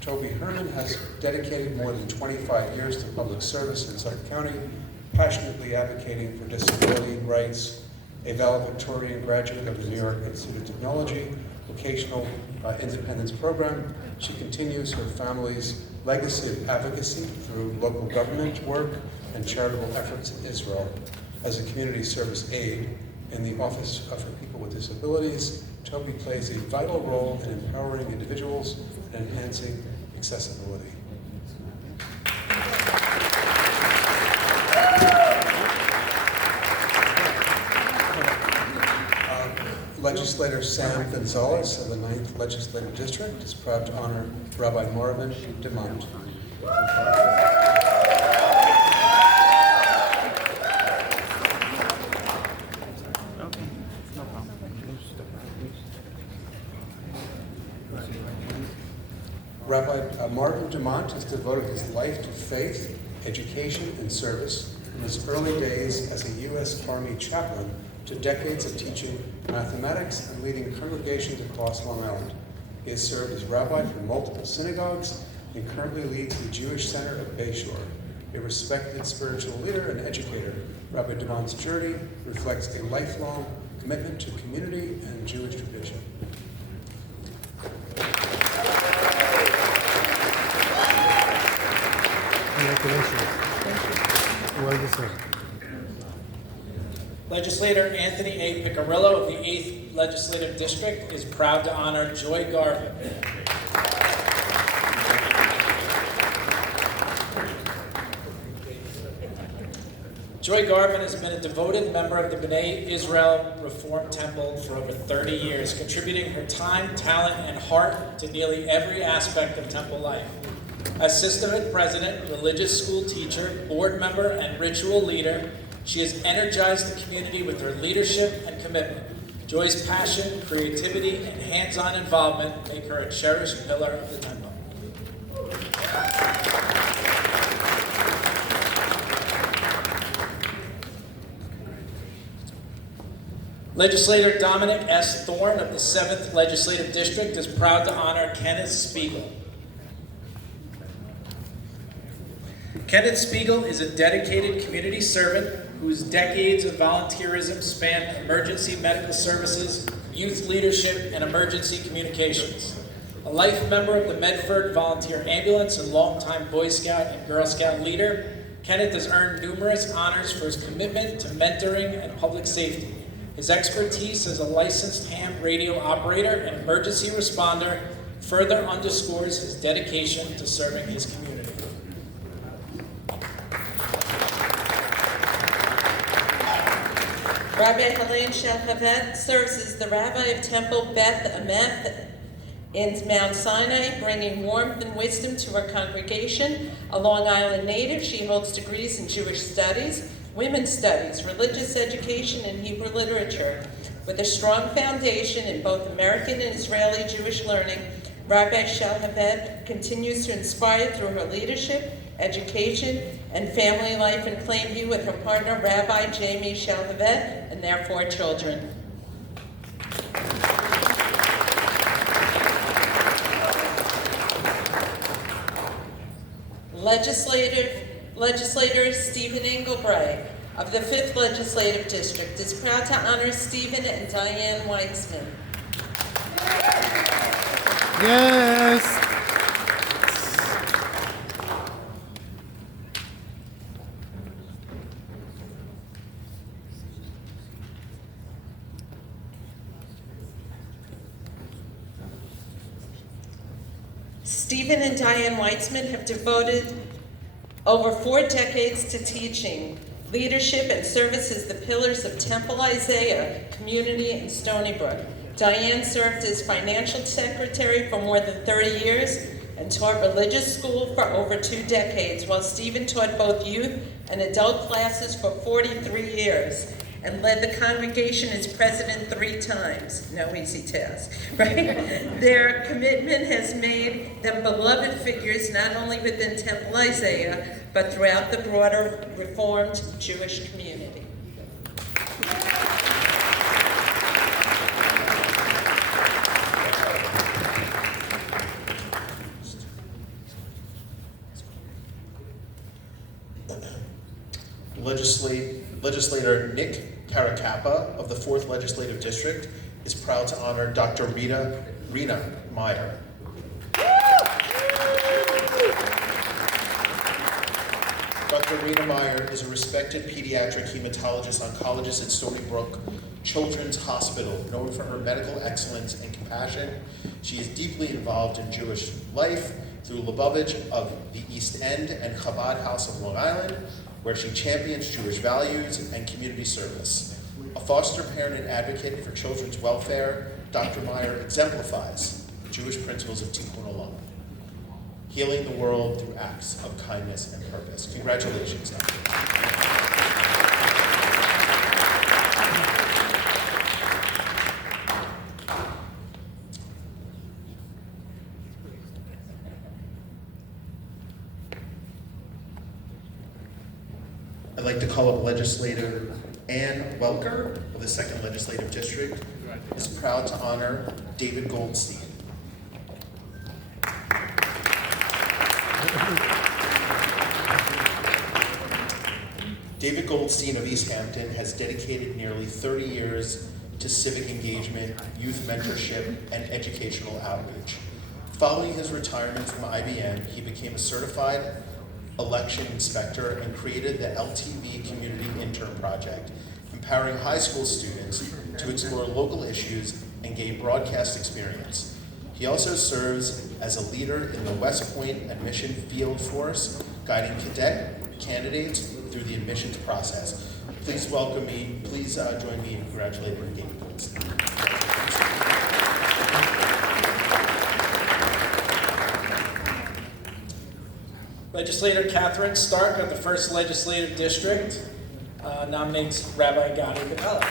Toby Herman has dedicated more than 25 years to public service in Suffolk County, passionately advocating for disability rights, a valedictorian graduate of the New York Institute of Technology Vocational Independence Program. She continues her family's legacy of advocacy through local government work and charitable efforts in Israel. As a community service aide in the Office for People with Disabilities, Toby plays a vital role in empowering individuals and enhancing accessibility. Legislator Sam Gonzalez of the 9th Legislative District is proud to honor Rabbi Marvin DeMont. Rabbi Marvin DeMont has devoted his life to faith, education, and service, from his early days as a U.S. Army chaplain to decades of teaching mathematics and leading congregations across Long Island. He has served as rabbi for multiple synagogues and currently leads the Jewish Center of Bayshore. A respected spiritual leader and educator, Rabbi DeMont's journey reflects a lifelong commitment to community and Jewish tradition. Congratulations. Well deserved. Legislator Anthony A. Piccirillo of the 8th Legislative District is proud to honor Joy Garvin. Joy Garvin has been a devoted member of the B'nai Israel Reform Temple for over 30 years, contributing her time, talent, and heart to nearly every aspect of temple life. As sisterhood president, religious school teacher, board member, and ritual leader, she has energized the community with her leadership and commitment. Joy's passion, creativity, and hands-on involvement make her a cherished pillar of the temple. Legislator Dominic S. Thorne of the 7th Legislative District is proud to honor Kenneth Spiegel. Kenneth Spiegel is a dedicated community servant whose decades of volunteerism span emergency medical services, youth leadership, and emergency communications. A life member of the Medford Volunteer Ambulance and longtime Boy Scout and Girl Scout leader, Kenneth has earned numerous honors for his commitment to mentoring and public safety. His expertise as a licensed ham radio operator and emergency responder further underscores his dedication to serving his community. Rabbi Helene Shalhavet serves as the Rabbi of Temple Beth Emeth in Mount Sinai, bringing warmth and wisdom to her congregation. A Long Island native, she holds degrees in Jewish studies, women's studies, religious education, and Hebrew literature. With a strong foundation in both American and Israeli Jewish learning, Rabbi Shalhavet continues to inspire through her leadership, education, and family life in Plainview with her partner, Rabbi Jamie Shalhavet, and their 4 children. Legislator Stephen Englebright of the 5th Legislative District is proud to honor Stephen and Diane Weitzman. Yes. Stephen and Diane Weitzman have devoted over 4 decades to teaching, leadership, and service as the pillars of Temple Isaiah community in Stony Brook. Diane served as financial secretary for more than 30 years and taught religious school for over 2 decades, while Stephen taught both youth and adult classes for 43 years and led the congregation as president 3 times. No easy task, right? Their commitment has made them beloved figures not only within Temple Isaiah, but throughout the broader Reformed Jewish community. Legislator Nick Caracappa of the 4th Legislative District is proud to honor Dr. Rena Meyer. Dr. Rena Meyer is a respected pediatric hematologist-oncologist at Stony Brook Children's Hospital. Known for her medical excellence and compassion, she is deeply involved in Jewish life through Lubavitch of the East End and Chabad House of Long Island, where she champions Jewish values and community service. A foster parent and advocate for children's welfare, Dr. Meyer exemplifies the Jewish principles of Tikkun Olam, healing the world through acts of kindness and purpose. Congratulations, Dr. I'd like to call up Legislator Ann Welker of the 2nd Legislative District, who is proud to honor David Goldstein. David Goldstein of East Hampton has dedicated nearly 30 years to civic engagement, youth mentorship, and educational outreach. Following his retirement from IBM, he became a certified election inspector and created the LTV Community Intern Project, empowering high school students to explore local issues and gain broadcast experience. He also serves as a leader in the West Point Admission Field Force, guiding cadet candidates through the admissions process. Please join me in congratulating David Goldstein. Legislator Catherine Stark of the 1st Legislative District nominates Rabbi Gadi Capella.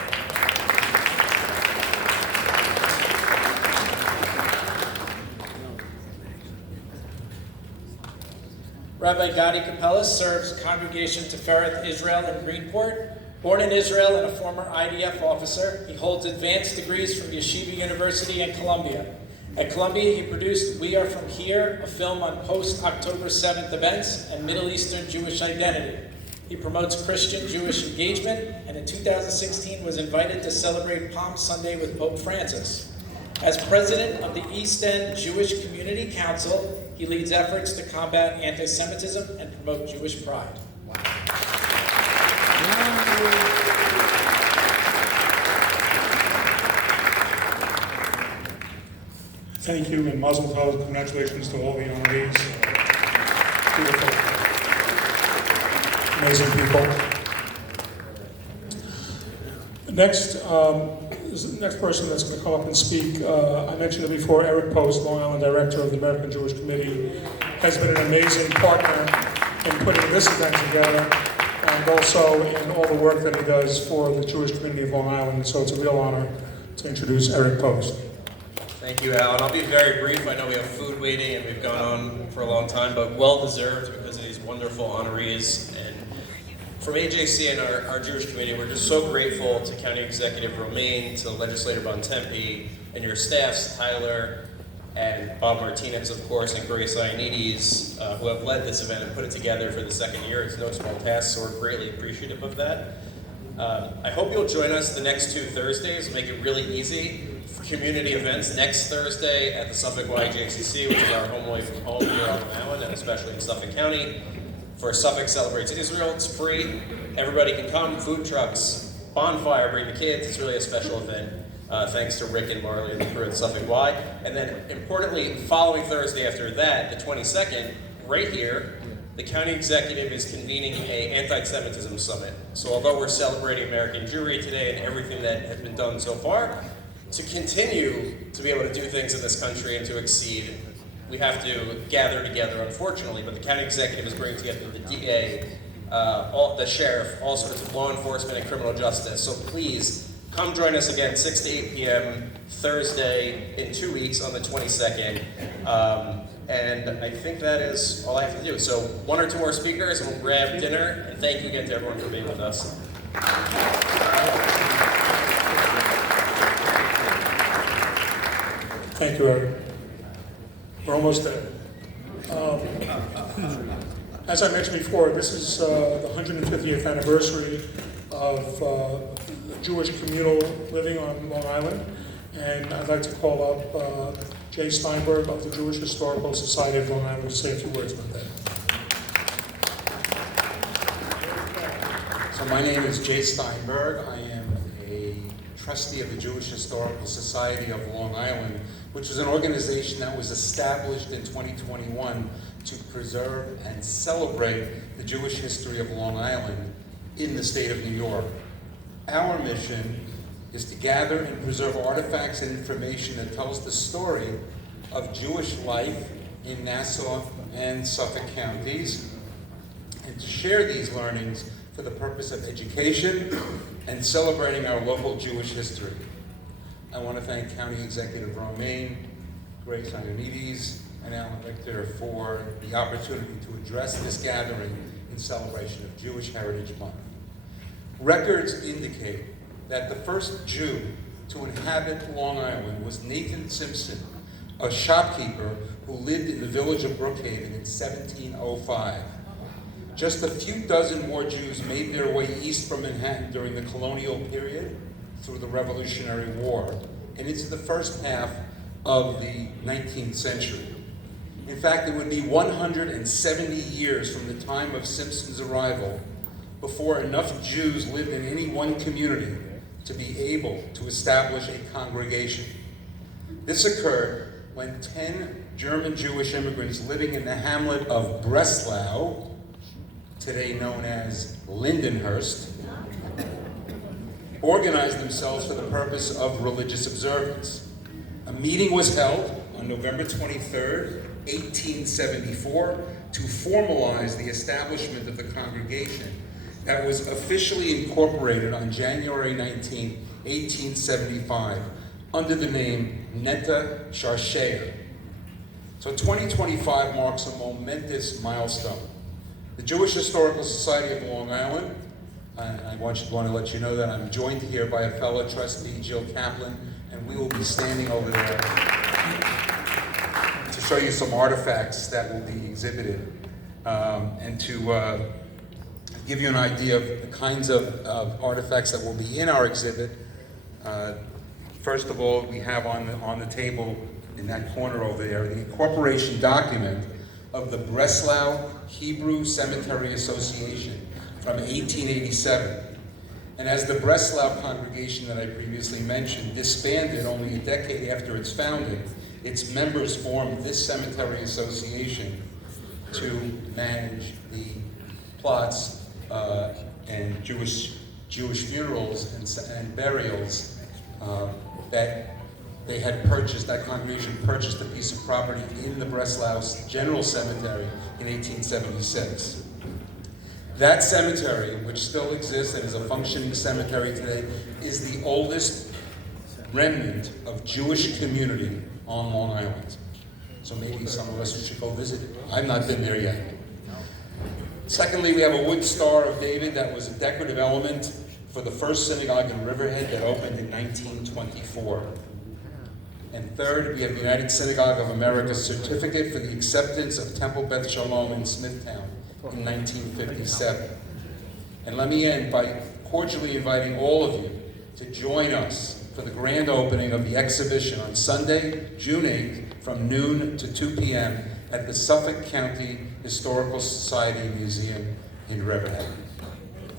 Rabbi Gadi Capella serves Congregation Tefereth Israel in Greenport. Born in Israel and a former IDF officer, he holds advanced degrees from Yeshiva University and Columbia. At Columbia, he produced We Are From Here, a film on post-October 7th events and Middle Eastern Jewish identity. He promotes Christian-Jewish engagement, and in 2016 was invited to celebrate Palm Sunday with Pope Francis. As president of the East End Jewish Community Council, he leads efforts to combat anti-Semitism and promote Jewish pride. Thank you, and Mazel Tov. Congratulations to all the honorees. Beautiful. Amazing people. Next, next person that's going to come up and speak, I mentioned it before, Eric Post, Long Island Director of the American Jewish Committee, has been an amazing partner in putting this event together, and also in all the work that he does for the Jewish community of Long Island. So it's a real honor to introduce Eric Post. Thank you, Alan. I'll be very brief. I know we have food waiting and we've gone on for a long time, but well-deserved because of these wonderful honorees. And from AJC and our Jewish community, we're just so grateful to County Executive Romaine, to Legislator Bontempi, and your staffs, Tyler and Bob Martinez, of course, and Grace Ioannidis, who have led this event and put it together for the second year. It's no small task, so we're greatly appreciative of that. I hope you'll join us the next 2 Thursdays, make it really easy for community events. Next Thursday at the Suffolk YJCC, which is our home away from home here on Long Island, and especially in Suffolk County. For Suffolk Celebrates Israel, it's free. Everybody can come, food trucks, bonfire, bring the kids. It's really a special event. Thanks to Rick and Marley and the crew at Suffolk Y. And then, importantly, following Thursday after that, the 22nd, right here, the county executive is convening an anti-Semitism summit. So although we're celebrating American Jewry today and everything that has been done so far, to continue to be able to do things in this country and to exceed, we have to gather together, unfortunately. But the county executive is bringing together the DA, the sheriff, all sorts of law enforcement and criminal justice. So please, come join us again, 6 to 8 p.m. Thursday in 2 weeks on the 22nd. And I think that is all I have to do. So 1 or 2 more speakers and we'll grab dinner. And thank you again to everyone for being with us. Thank you, Eric. We're almost there. As I mentioned before, this is the 150th anniversary of Jewish communal living on Long Island. And I'd like to call up Jay Steinberg of the Jewish Historical Society of Long Island to say a few words about that. So my name is Jay Steinberg. I am a trustee of the Jewish Historical Society of Long Island, which is an organization that was established in 2021 to preserve and celebrate the Jewish history of Long Island in the state of New York. Our mission is to gather and preserve artifacts and information that tells the story of Jewish life in Nassau and Suffolk counties, and to share these learnings for the purpose of education and celebrating our local Jewish history. I want to thank County Executive Romaine, Grace Ioannidis, and Alan Richter for the opportunity to address this gathering in celebration of Jewish Heritage Month. Records indicate that the first Jew to inhabit Long Island was Nathan Simpson, a shopkeeper who lived in the village of Brookhaven in 1705. Just a few dozen more Jews made their way east from Manhattan during the colonial period through the Revolutionary War and into the first half of the 19th century. In fact, it would be 170 years from the time of Simpson's arrival before enough Jews lived in any one community to be able to establish a congregation. This occurred when 10 German Jewish immigrants living in the hamlet of Breslau, today known as Lindenhurst, organized themselves for the purpose of religious observance. A meeting was held on November 23rd, 1874, to formalize the establishment of the congregation that was officially incorporated on January 19, 1875, under the name Netta Sharshea. So 2025 marks a momentous milestone. The Jewish Historical Society of Long Island, I want to let you know that I'm joined here by a fellow trustee, Jill Kaplan, and we will be standing over there to show you some artifacts that will be exhibited and to give you an idea of the kinds of artifacts that will be in our exhibit. First of all, we have on the table in that corner over there the incorporation document of the Breslau Hebrew Cemetery Association from 1887. And as the Breslau congregation that I previously mentioned disbanded only a decade after its founding, its members formed this cemetery association to manage the plots and Jewish Jewish funerals and burials that they had purchased, that congregation purchased a piece of property in the Breslau General Cemetery in 1876. That cemetery, which still exists and is a functioning cemetery today, is the oldest remnant of Jewish community on Long Island. So maybe some of us should go visit it. I've not been there yet. Secondly, we have a wood Star of David that was a decorative element for the first synagogue in Riverhead that opened in 1924. And third, we have the United Synagogue of America's certificate for the acceptance of Temple Beth Shalom in Smithtown in 1957. And let me end by cordially inviting all of you to join us for the grand opening of the exhibition on Sunday, June 8th, from noon to 2 p.m. at the Suffolk County Historical Society Museum in Riverhead.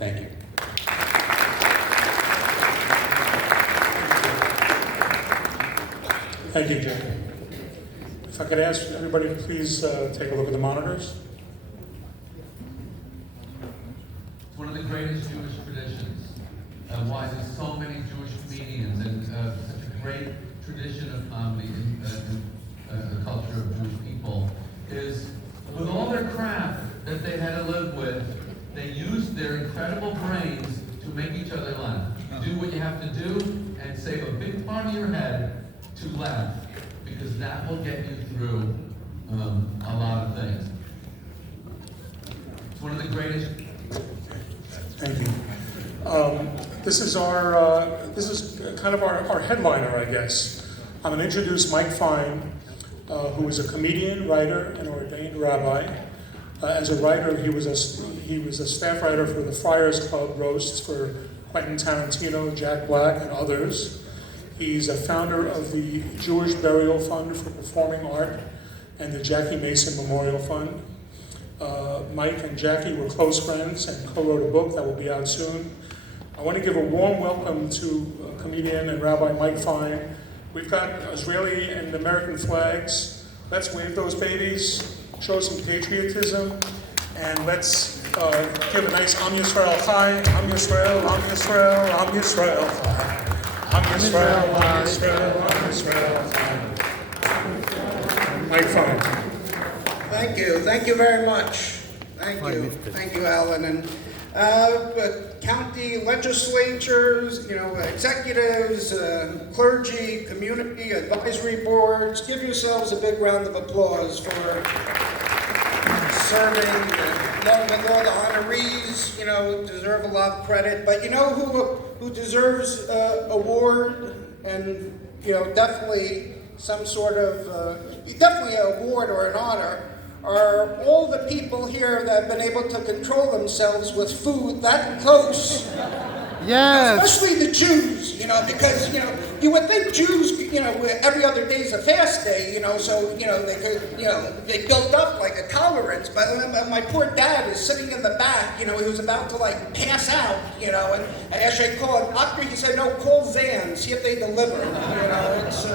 Thank you. Thank you, Jim. If I could ask everybody to please take a look at the monitors. It's one of the greatest Jewish traditions. Why there's so many Jewish comedians and such a great tradition of comedy in the culture of Jewish people is with all their craft that they had to live with, they used their incredible brains to make each other laugh. You do what you have to do and save a big part of your head to laugh, because that will get you through a lot of things. It's one of the greatest. Thank you. This is kind of our headliner, I guess. I'm going to introduce Mike Fine, who is a comedian, writer, and ordained rabbi. As a writer, he was a staff writer for the Friars Club roasts for Quentin Tarantino, Jack Black, and others. He's a founder of the Jewish Burial Fund for Performing Art and the Jackie Mason Memorial Fund. Mike and Jackie were close friends and co-wrote a book that will be out soon. I want to give a warm welcome to comedian and Rabbi Mike Fine. We've got Israeli and American flags. Let's wave those babies, show some patriotism, and let's give a nice Am Yisrael Chai, Am Yisrael, Am Yisrael, Am Yisrael Chai. Am Yisrael, Am Yisrael, Am Yisrael Chai. Mike Fine. Thank you very much. Thank you, Alan. And county legislatures, executives, clergy, community advisory boards, give yourselves a big round of applause for serving. With all the honorees, deserve a lot of credit. But you know who deserves award and definitely some sort of definitely an award or an honor are all the people here that have been able to control themselves with food that close. Yes. Especially the Jews, because, you would think Jews, every other day is a fast day, so, they could, they built up like a tolerance. But my poor dad is sitting in the back, he was about to pass out, and I actually called a doctor, he said, no, call Zan, see if they deliver, it's...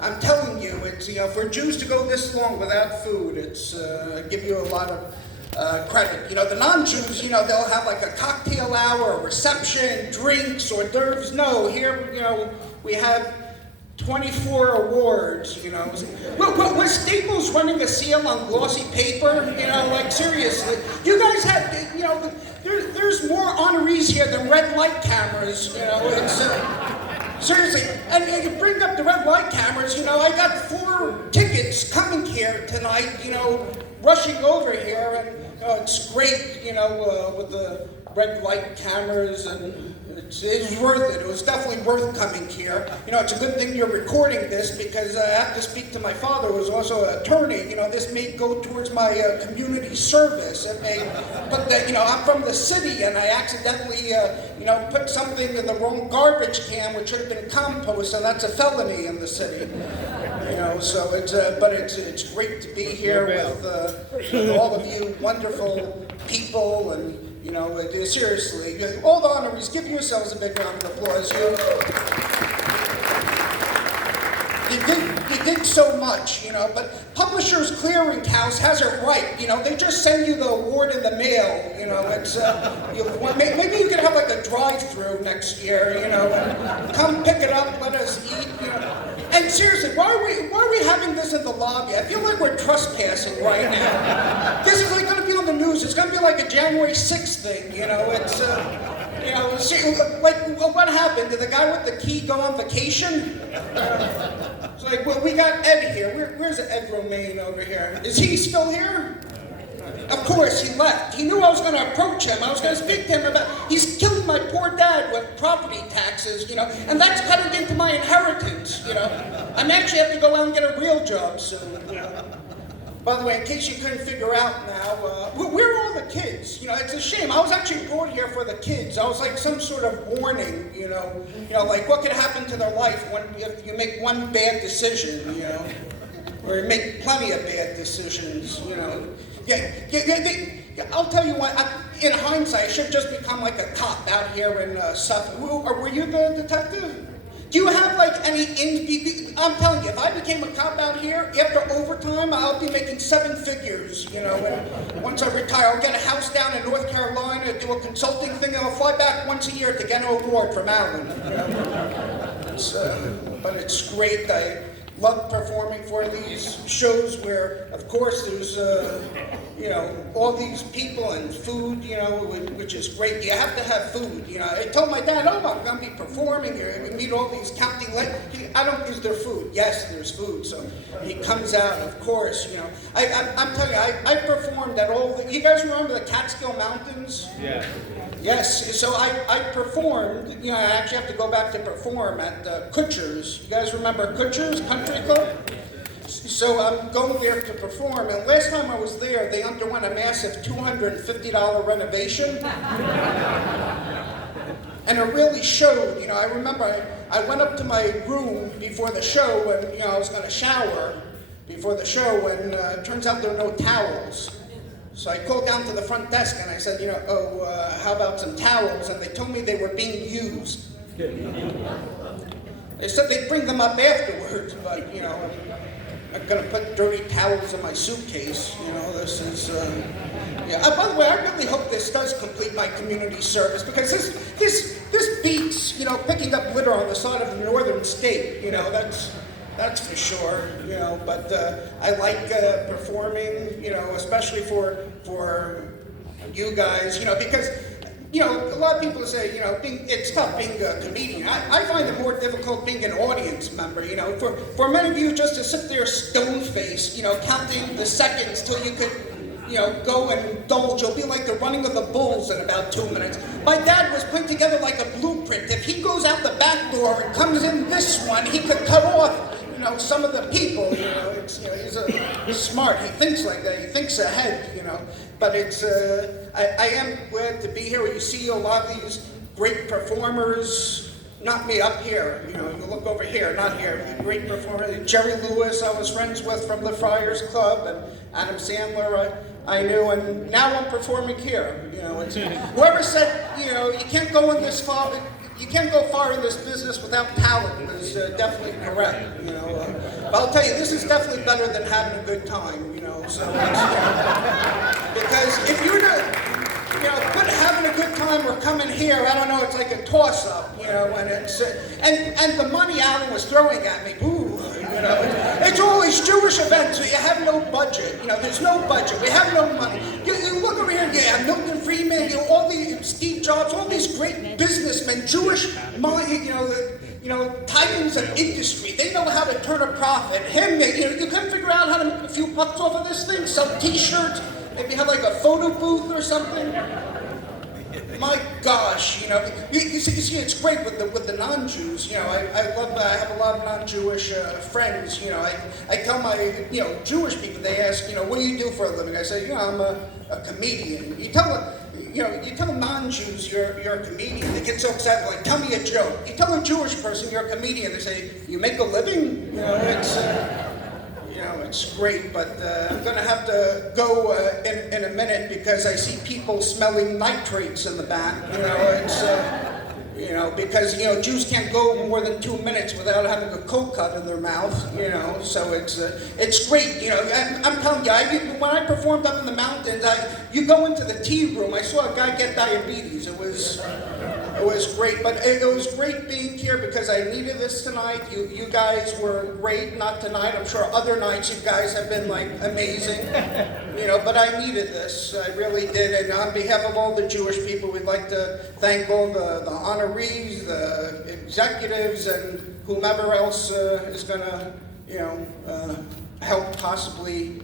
I'm telling you, it's for Jews to go this long without food, it's give you a lot of credit. The non-Jews, they'll have like a cocktail hour, a reception, drinks, hors d'oeuvres. No, here, we have 24 awards. Was Staples running a sale on glossy paper? Seriously, you guys have, there's more honorees here than red light cameras. It's. Seriously, and you bring up the red light cameras, I got 4 tickets coming here tonight, rushing over here, and it's great, with the red light cameras, and it's worth it. It was definitely worth coming here. It's a good thing you're recording this, because I have to speak to my father, who is also an attorney. This may go towards my community service. It may, but I'm from the city, and I accidentally, put something in the wrong garbage can, which should have been compost, so that's a felony in the city. So it's, but it's great to be here with all of you wonderful people, and seriously, all the honorees, give yourselves a big round of applause. You did so much, but Publishers Clearinghouse has it right, they just send you the award in the mail, it's, maybe you could have like a drive-through next year, and come pick it up, let us eat, And seriously, why are we having this in the lobby? I feel like we're trespassing right now. This is like gonna be on the news, it's gonna be like a January 6th thing, it's, like, what happened? Did the guy with the key go on vacation? It's like, well, we got Ed here. Where's Ed Romaine over here? Is he still here? Of course, he left. He knew I was going to approach him. I was going to speak to him about, he's killing my poor dad with property taxes, and that's cutting into my inheritance, I may actually have to go out and get a real job soon, By the way, in case you couldn't figure out now, where are all the kids? It's a shame. I was actually brought here for the kids. I was like some sort of warning, like what could happen to their life if you make one bad decision, or you make plenty of bad decisions, I'll tell you what, in hindsight, I should have just become like a cop out here in Suffolk. Were you the detective? Do you have like any, I'm telling you, if I became a cop out here, after overtime, I'll be making 7 figures, and once I retire, I'll get a house down in North Carolina, do a consulting thing, and I'll fly back once a year to get an award from Alan. But it's great. I love performing for these shows where, of course, there's, all these people and food, which is great. You have to have food, I told my dad, I'm going to be performing here. We meet all these county, is there food? Yes, there's food. So he comes out, of course, I'm telling you, I performed at all you guys remember the Catskill Mountains? Yeah. Yes, so I performed, I actually have to go back to perform at Kutcher's. You guys remember Kutcher's Country Club? So I'm going there to perform, and last time I was there, they underwent a massive $250 renovation. And it really showed, I remember I went up to my room before the show, and I was going to shower before the show, and it turns out there were no towels. So I called down to the front desk and I said, how about some towels? And they told me they were being used. They said they'd bring them up afterwards, but, I'm going to put dirty towels in my suitcase. This is, by the way, I really hope this does complete my community service, because this beats, picking up litter on the side of the northern state. That's for sure, but I like performing, especially for you guys, because, a lot of people say, it's tough being a comedian. I find it more difficult being an audience member, for many of you just to sit there stone-faced, counting the seconds till you could, go and indulge. You'll be like the running of the bulls in about 2 minutes. My dad was putting together like a blueprint. If he goes out the back door and comes in this one, he could cut off some of the people, he's smart, he thinks like that, he thinks ahead, but it's, I am glad to be here. You see a lot of these great performers, not me up here, you look over here, not here, great performers. Jerry Lewis I was friends with from the Friars Club, and Adam Sandler I knew, and now I'm performing here, it's, whoever said, you can't go in this far, you can't go far in this business without talent is definitely correct, But I'll tell you, this is definitely better than having a good time, so because if you're quit having a good time or coming here, I don't know, it's like a toss-up, and it's, and the money Alan was throwing at me, it's always Jewish events, so you have no budget, there's no budget, we have no money. You look over here, Milton Friedman, all the Steve Jobs, all these great businessmen, Jewish money, titans of industry, they know how to turn a profit. Him, you couldn't figure out how to make a few bucks off of this thing, sell t-shirts, maybe have like a photo booth or something. My gosh, you see, it's great with the non-Jews. I have a lot of non-Jewish friends. I tell my Jewish people. They ask, what do you do for a living? I say, I'm a comedian. You tell non-Jews you're a comedian. They get so excited, like, tell me a joke. You tell a Jewish person you're a comedian. They say, you make a living? It's great, but I'm going to have to go in a minute because I see people smelling nitrates in the back. You know, because, you know, Jews can't go more than 2 minutes without having a cold cut in their mouth, you know, so it's great, you know. I'm telling you, when I performed up in the mountains, you go into the tea room, I saw a guy get diabetes. It was great, but it was great being here because I needed this tonight. You guys were great, not tonight. I'm sure other nights you guys have been like amazing, you know, but I needed this. I really did. And on behalf of all the Jewish people, we'd like to thank all the honorees, the executives, and whomever else is going to, you know, help possibly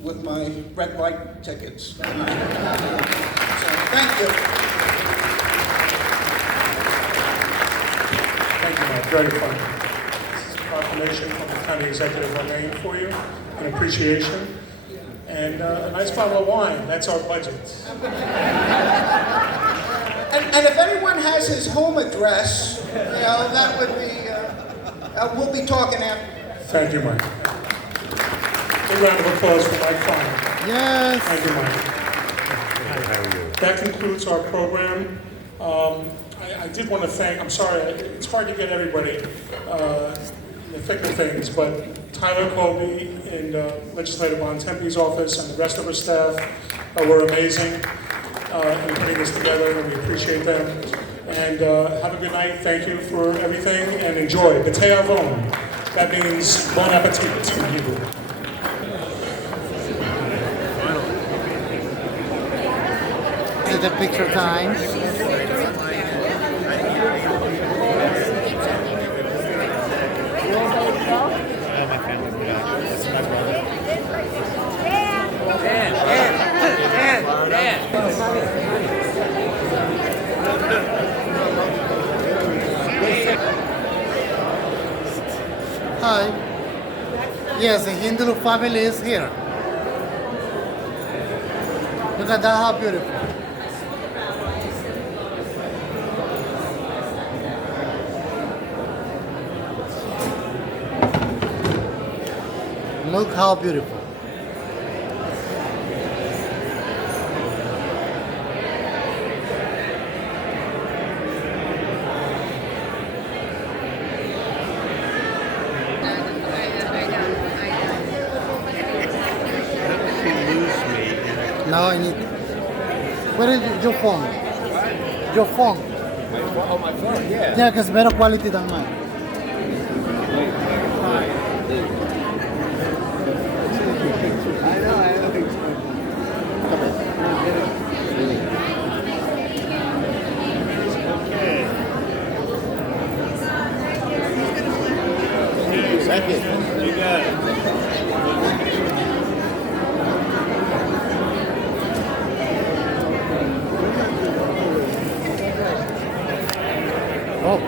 with my red light tickets. So, thank you. Thank you, Mike. Very fun. This is a proclamation from the county executive Romaine for you, an appreciation, and a nice bottle of wine. That's our budget. And if anyone has his home address, you know, that would be, we'll be talking after. Thank you, Mike. Big round of applause for Mike Fine. Yes. Thank you, Mike. That concludes our program. I did want to thank, I'm sorry, it's hard to get everybody in the thick of things, but Tyler Colby in Legislative Von Tempe's office and the rest of our staff were amazing in putting this together, and we appreciate them. And have a good night. Thank you for everything, and enjoy. B'tei Avon. That means bon appetit in Hebrew. Is it the picture time? Hi. Yes, the Hindu family is here. Look at that, how beautiful. Look how beautiful. Now I need. Where is your phone? Your phone? Oh, my phone, yeah. Yeah, because better quality than mine. Thank you. You got it. Oh.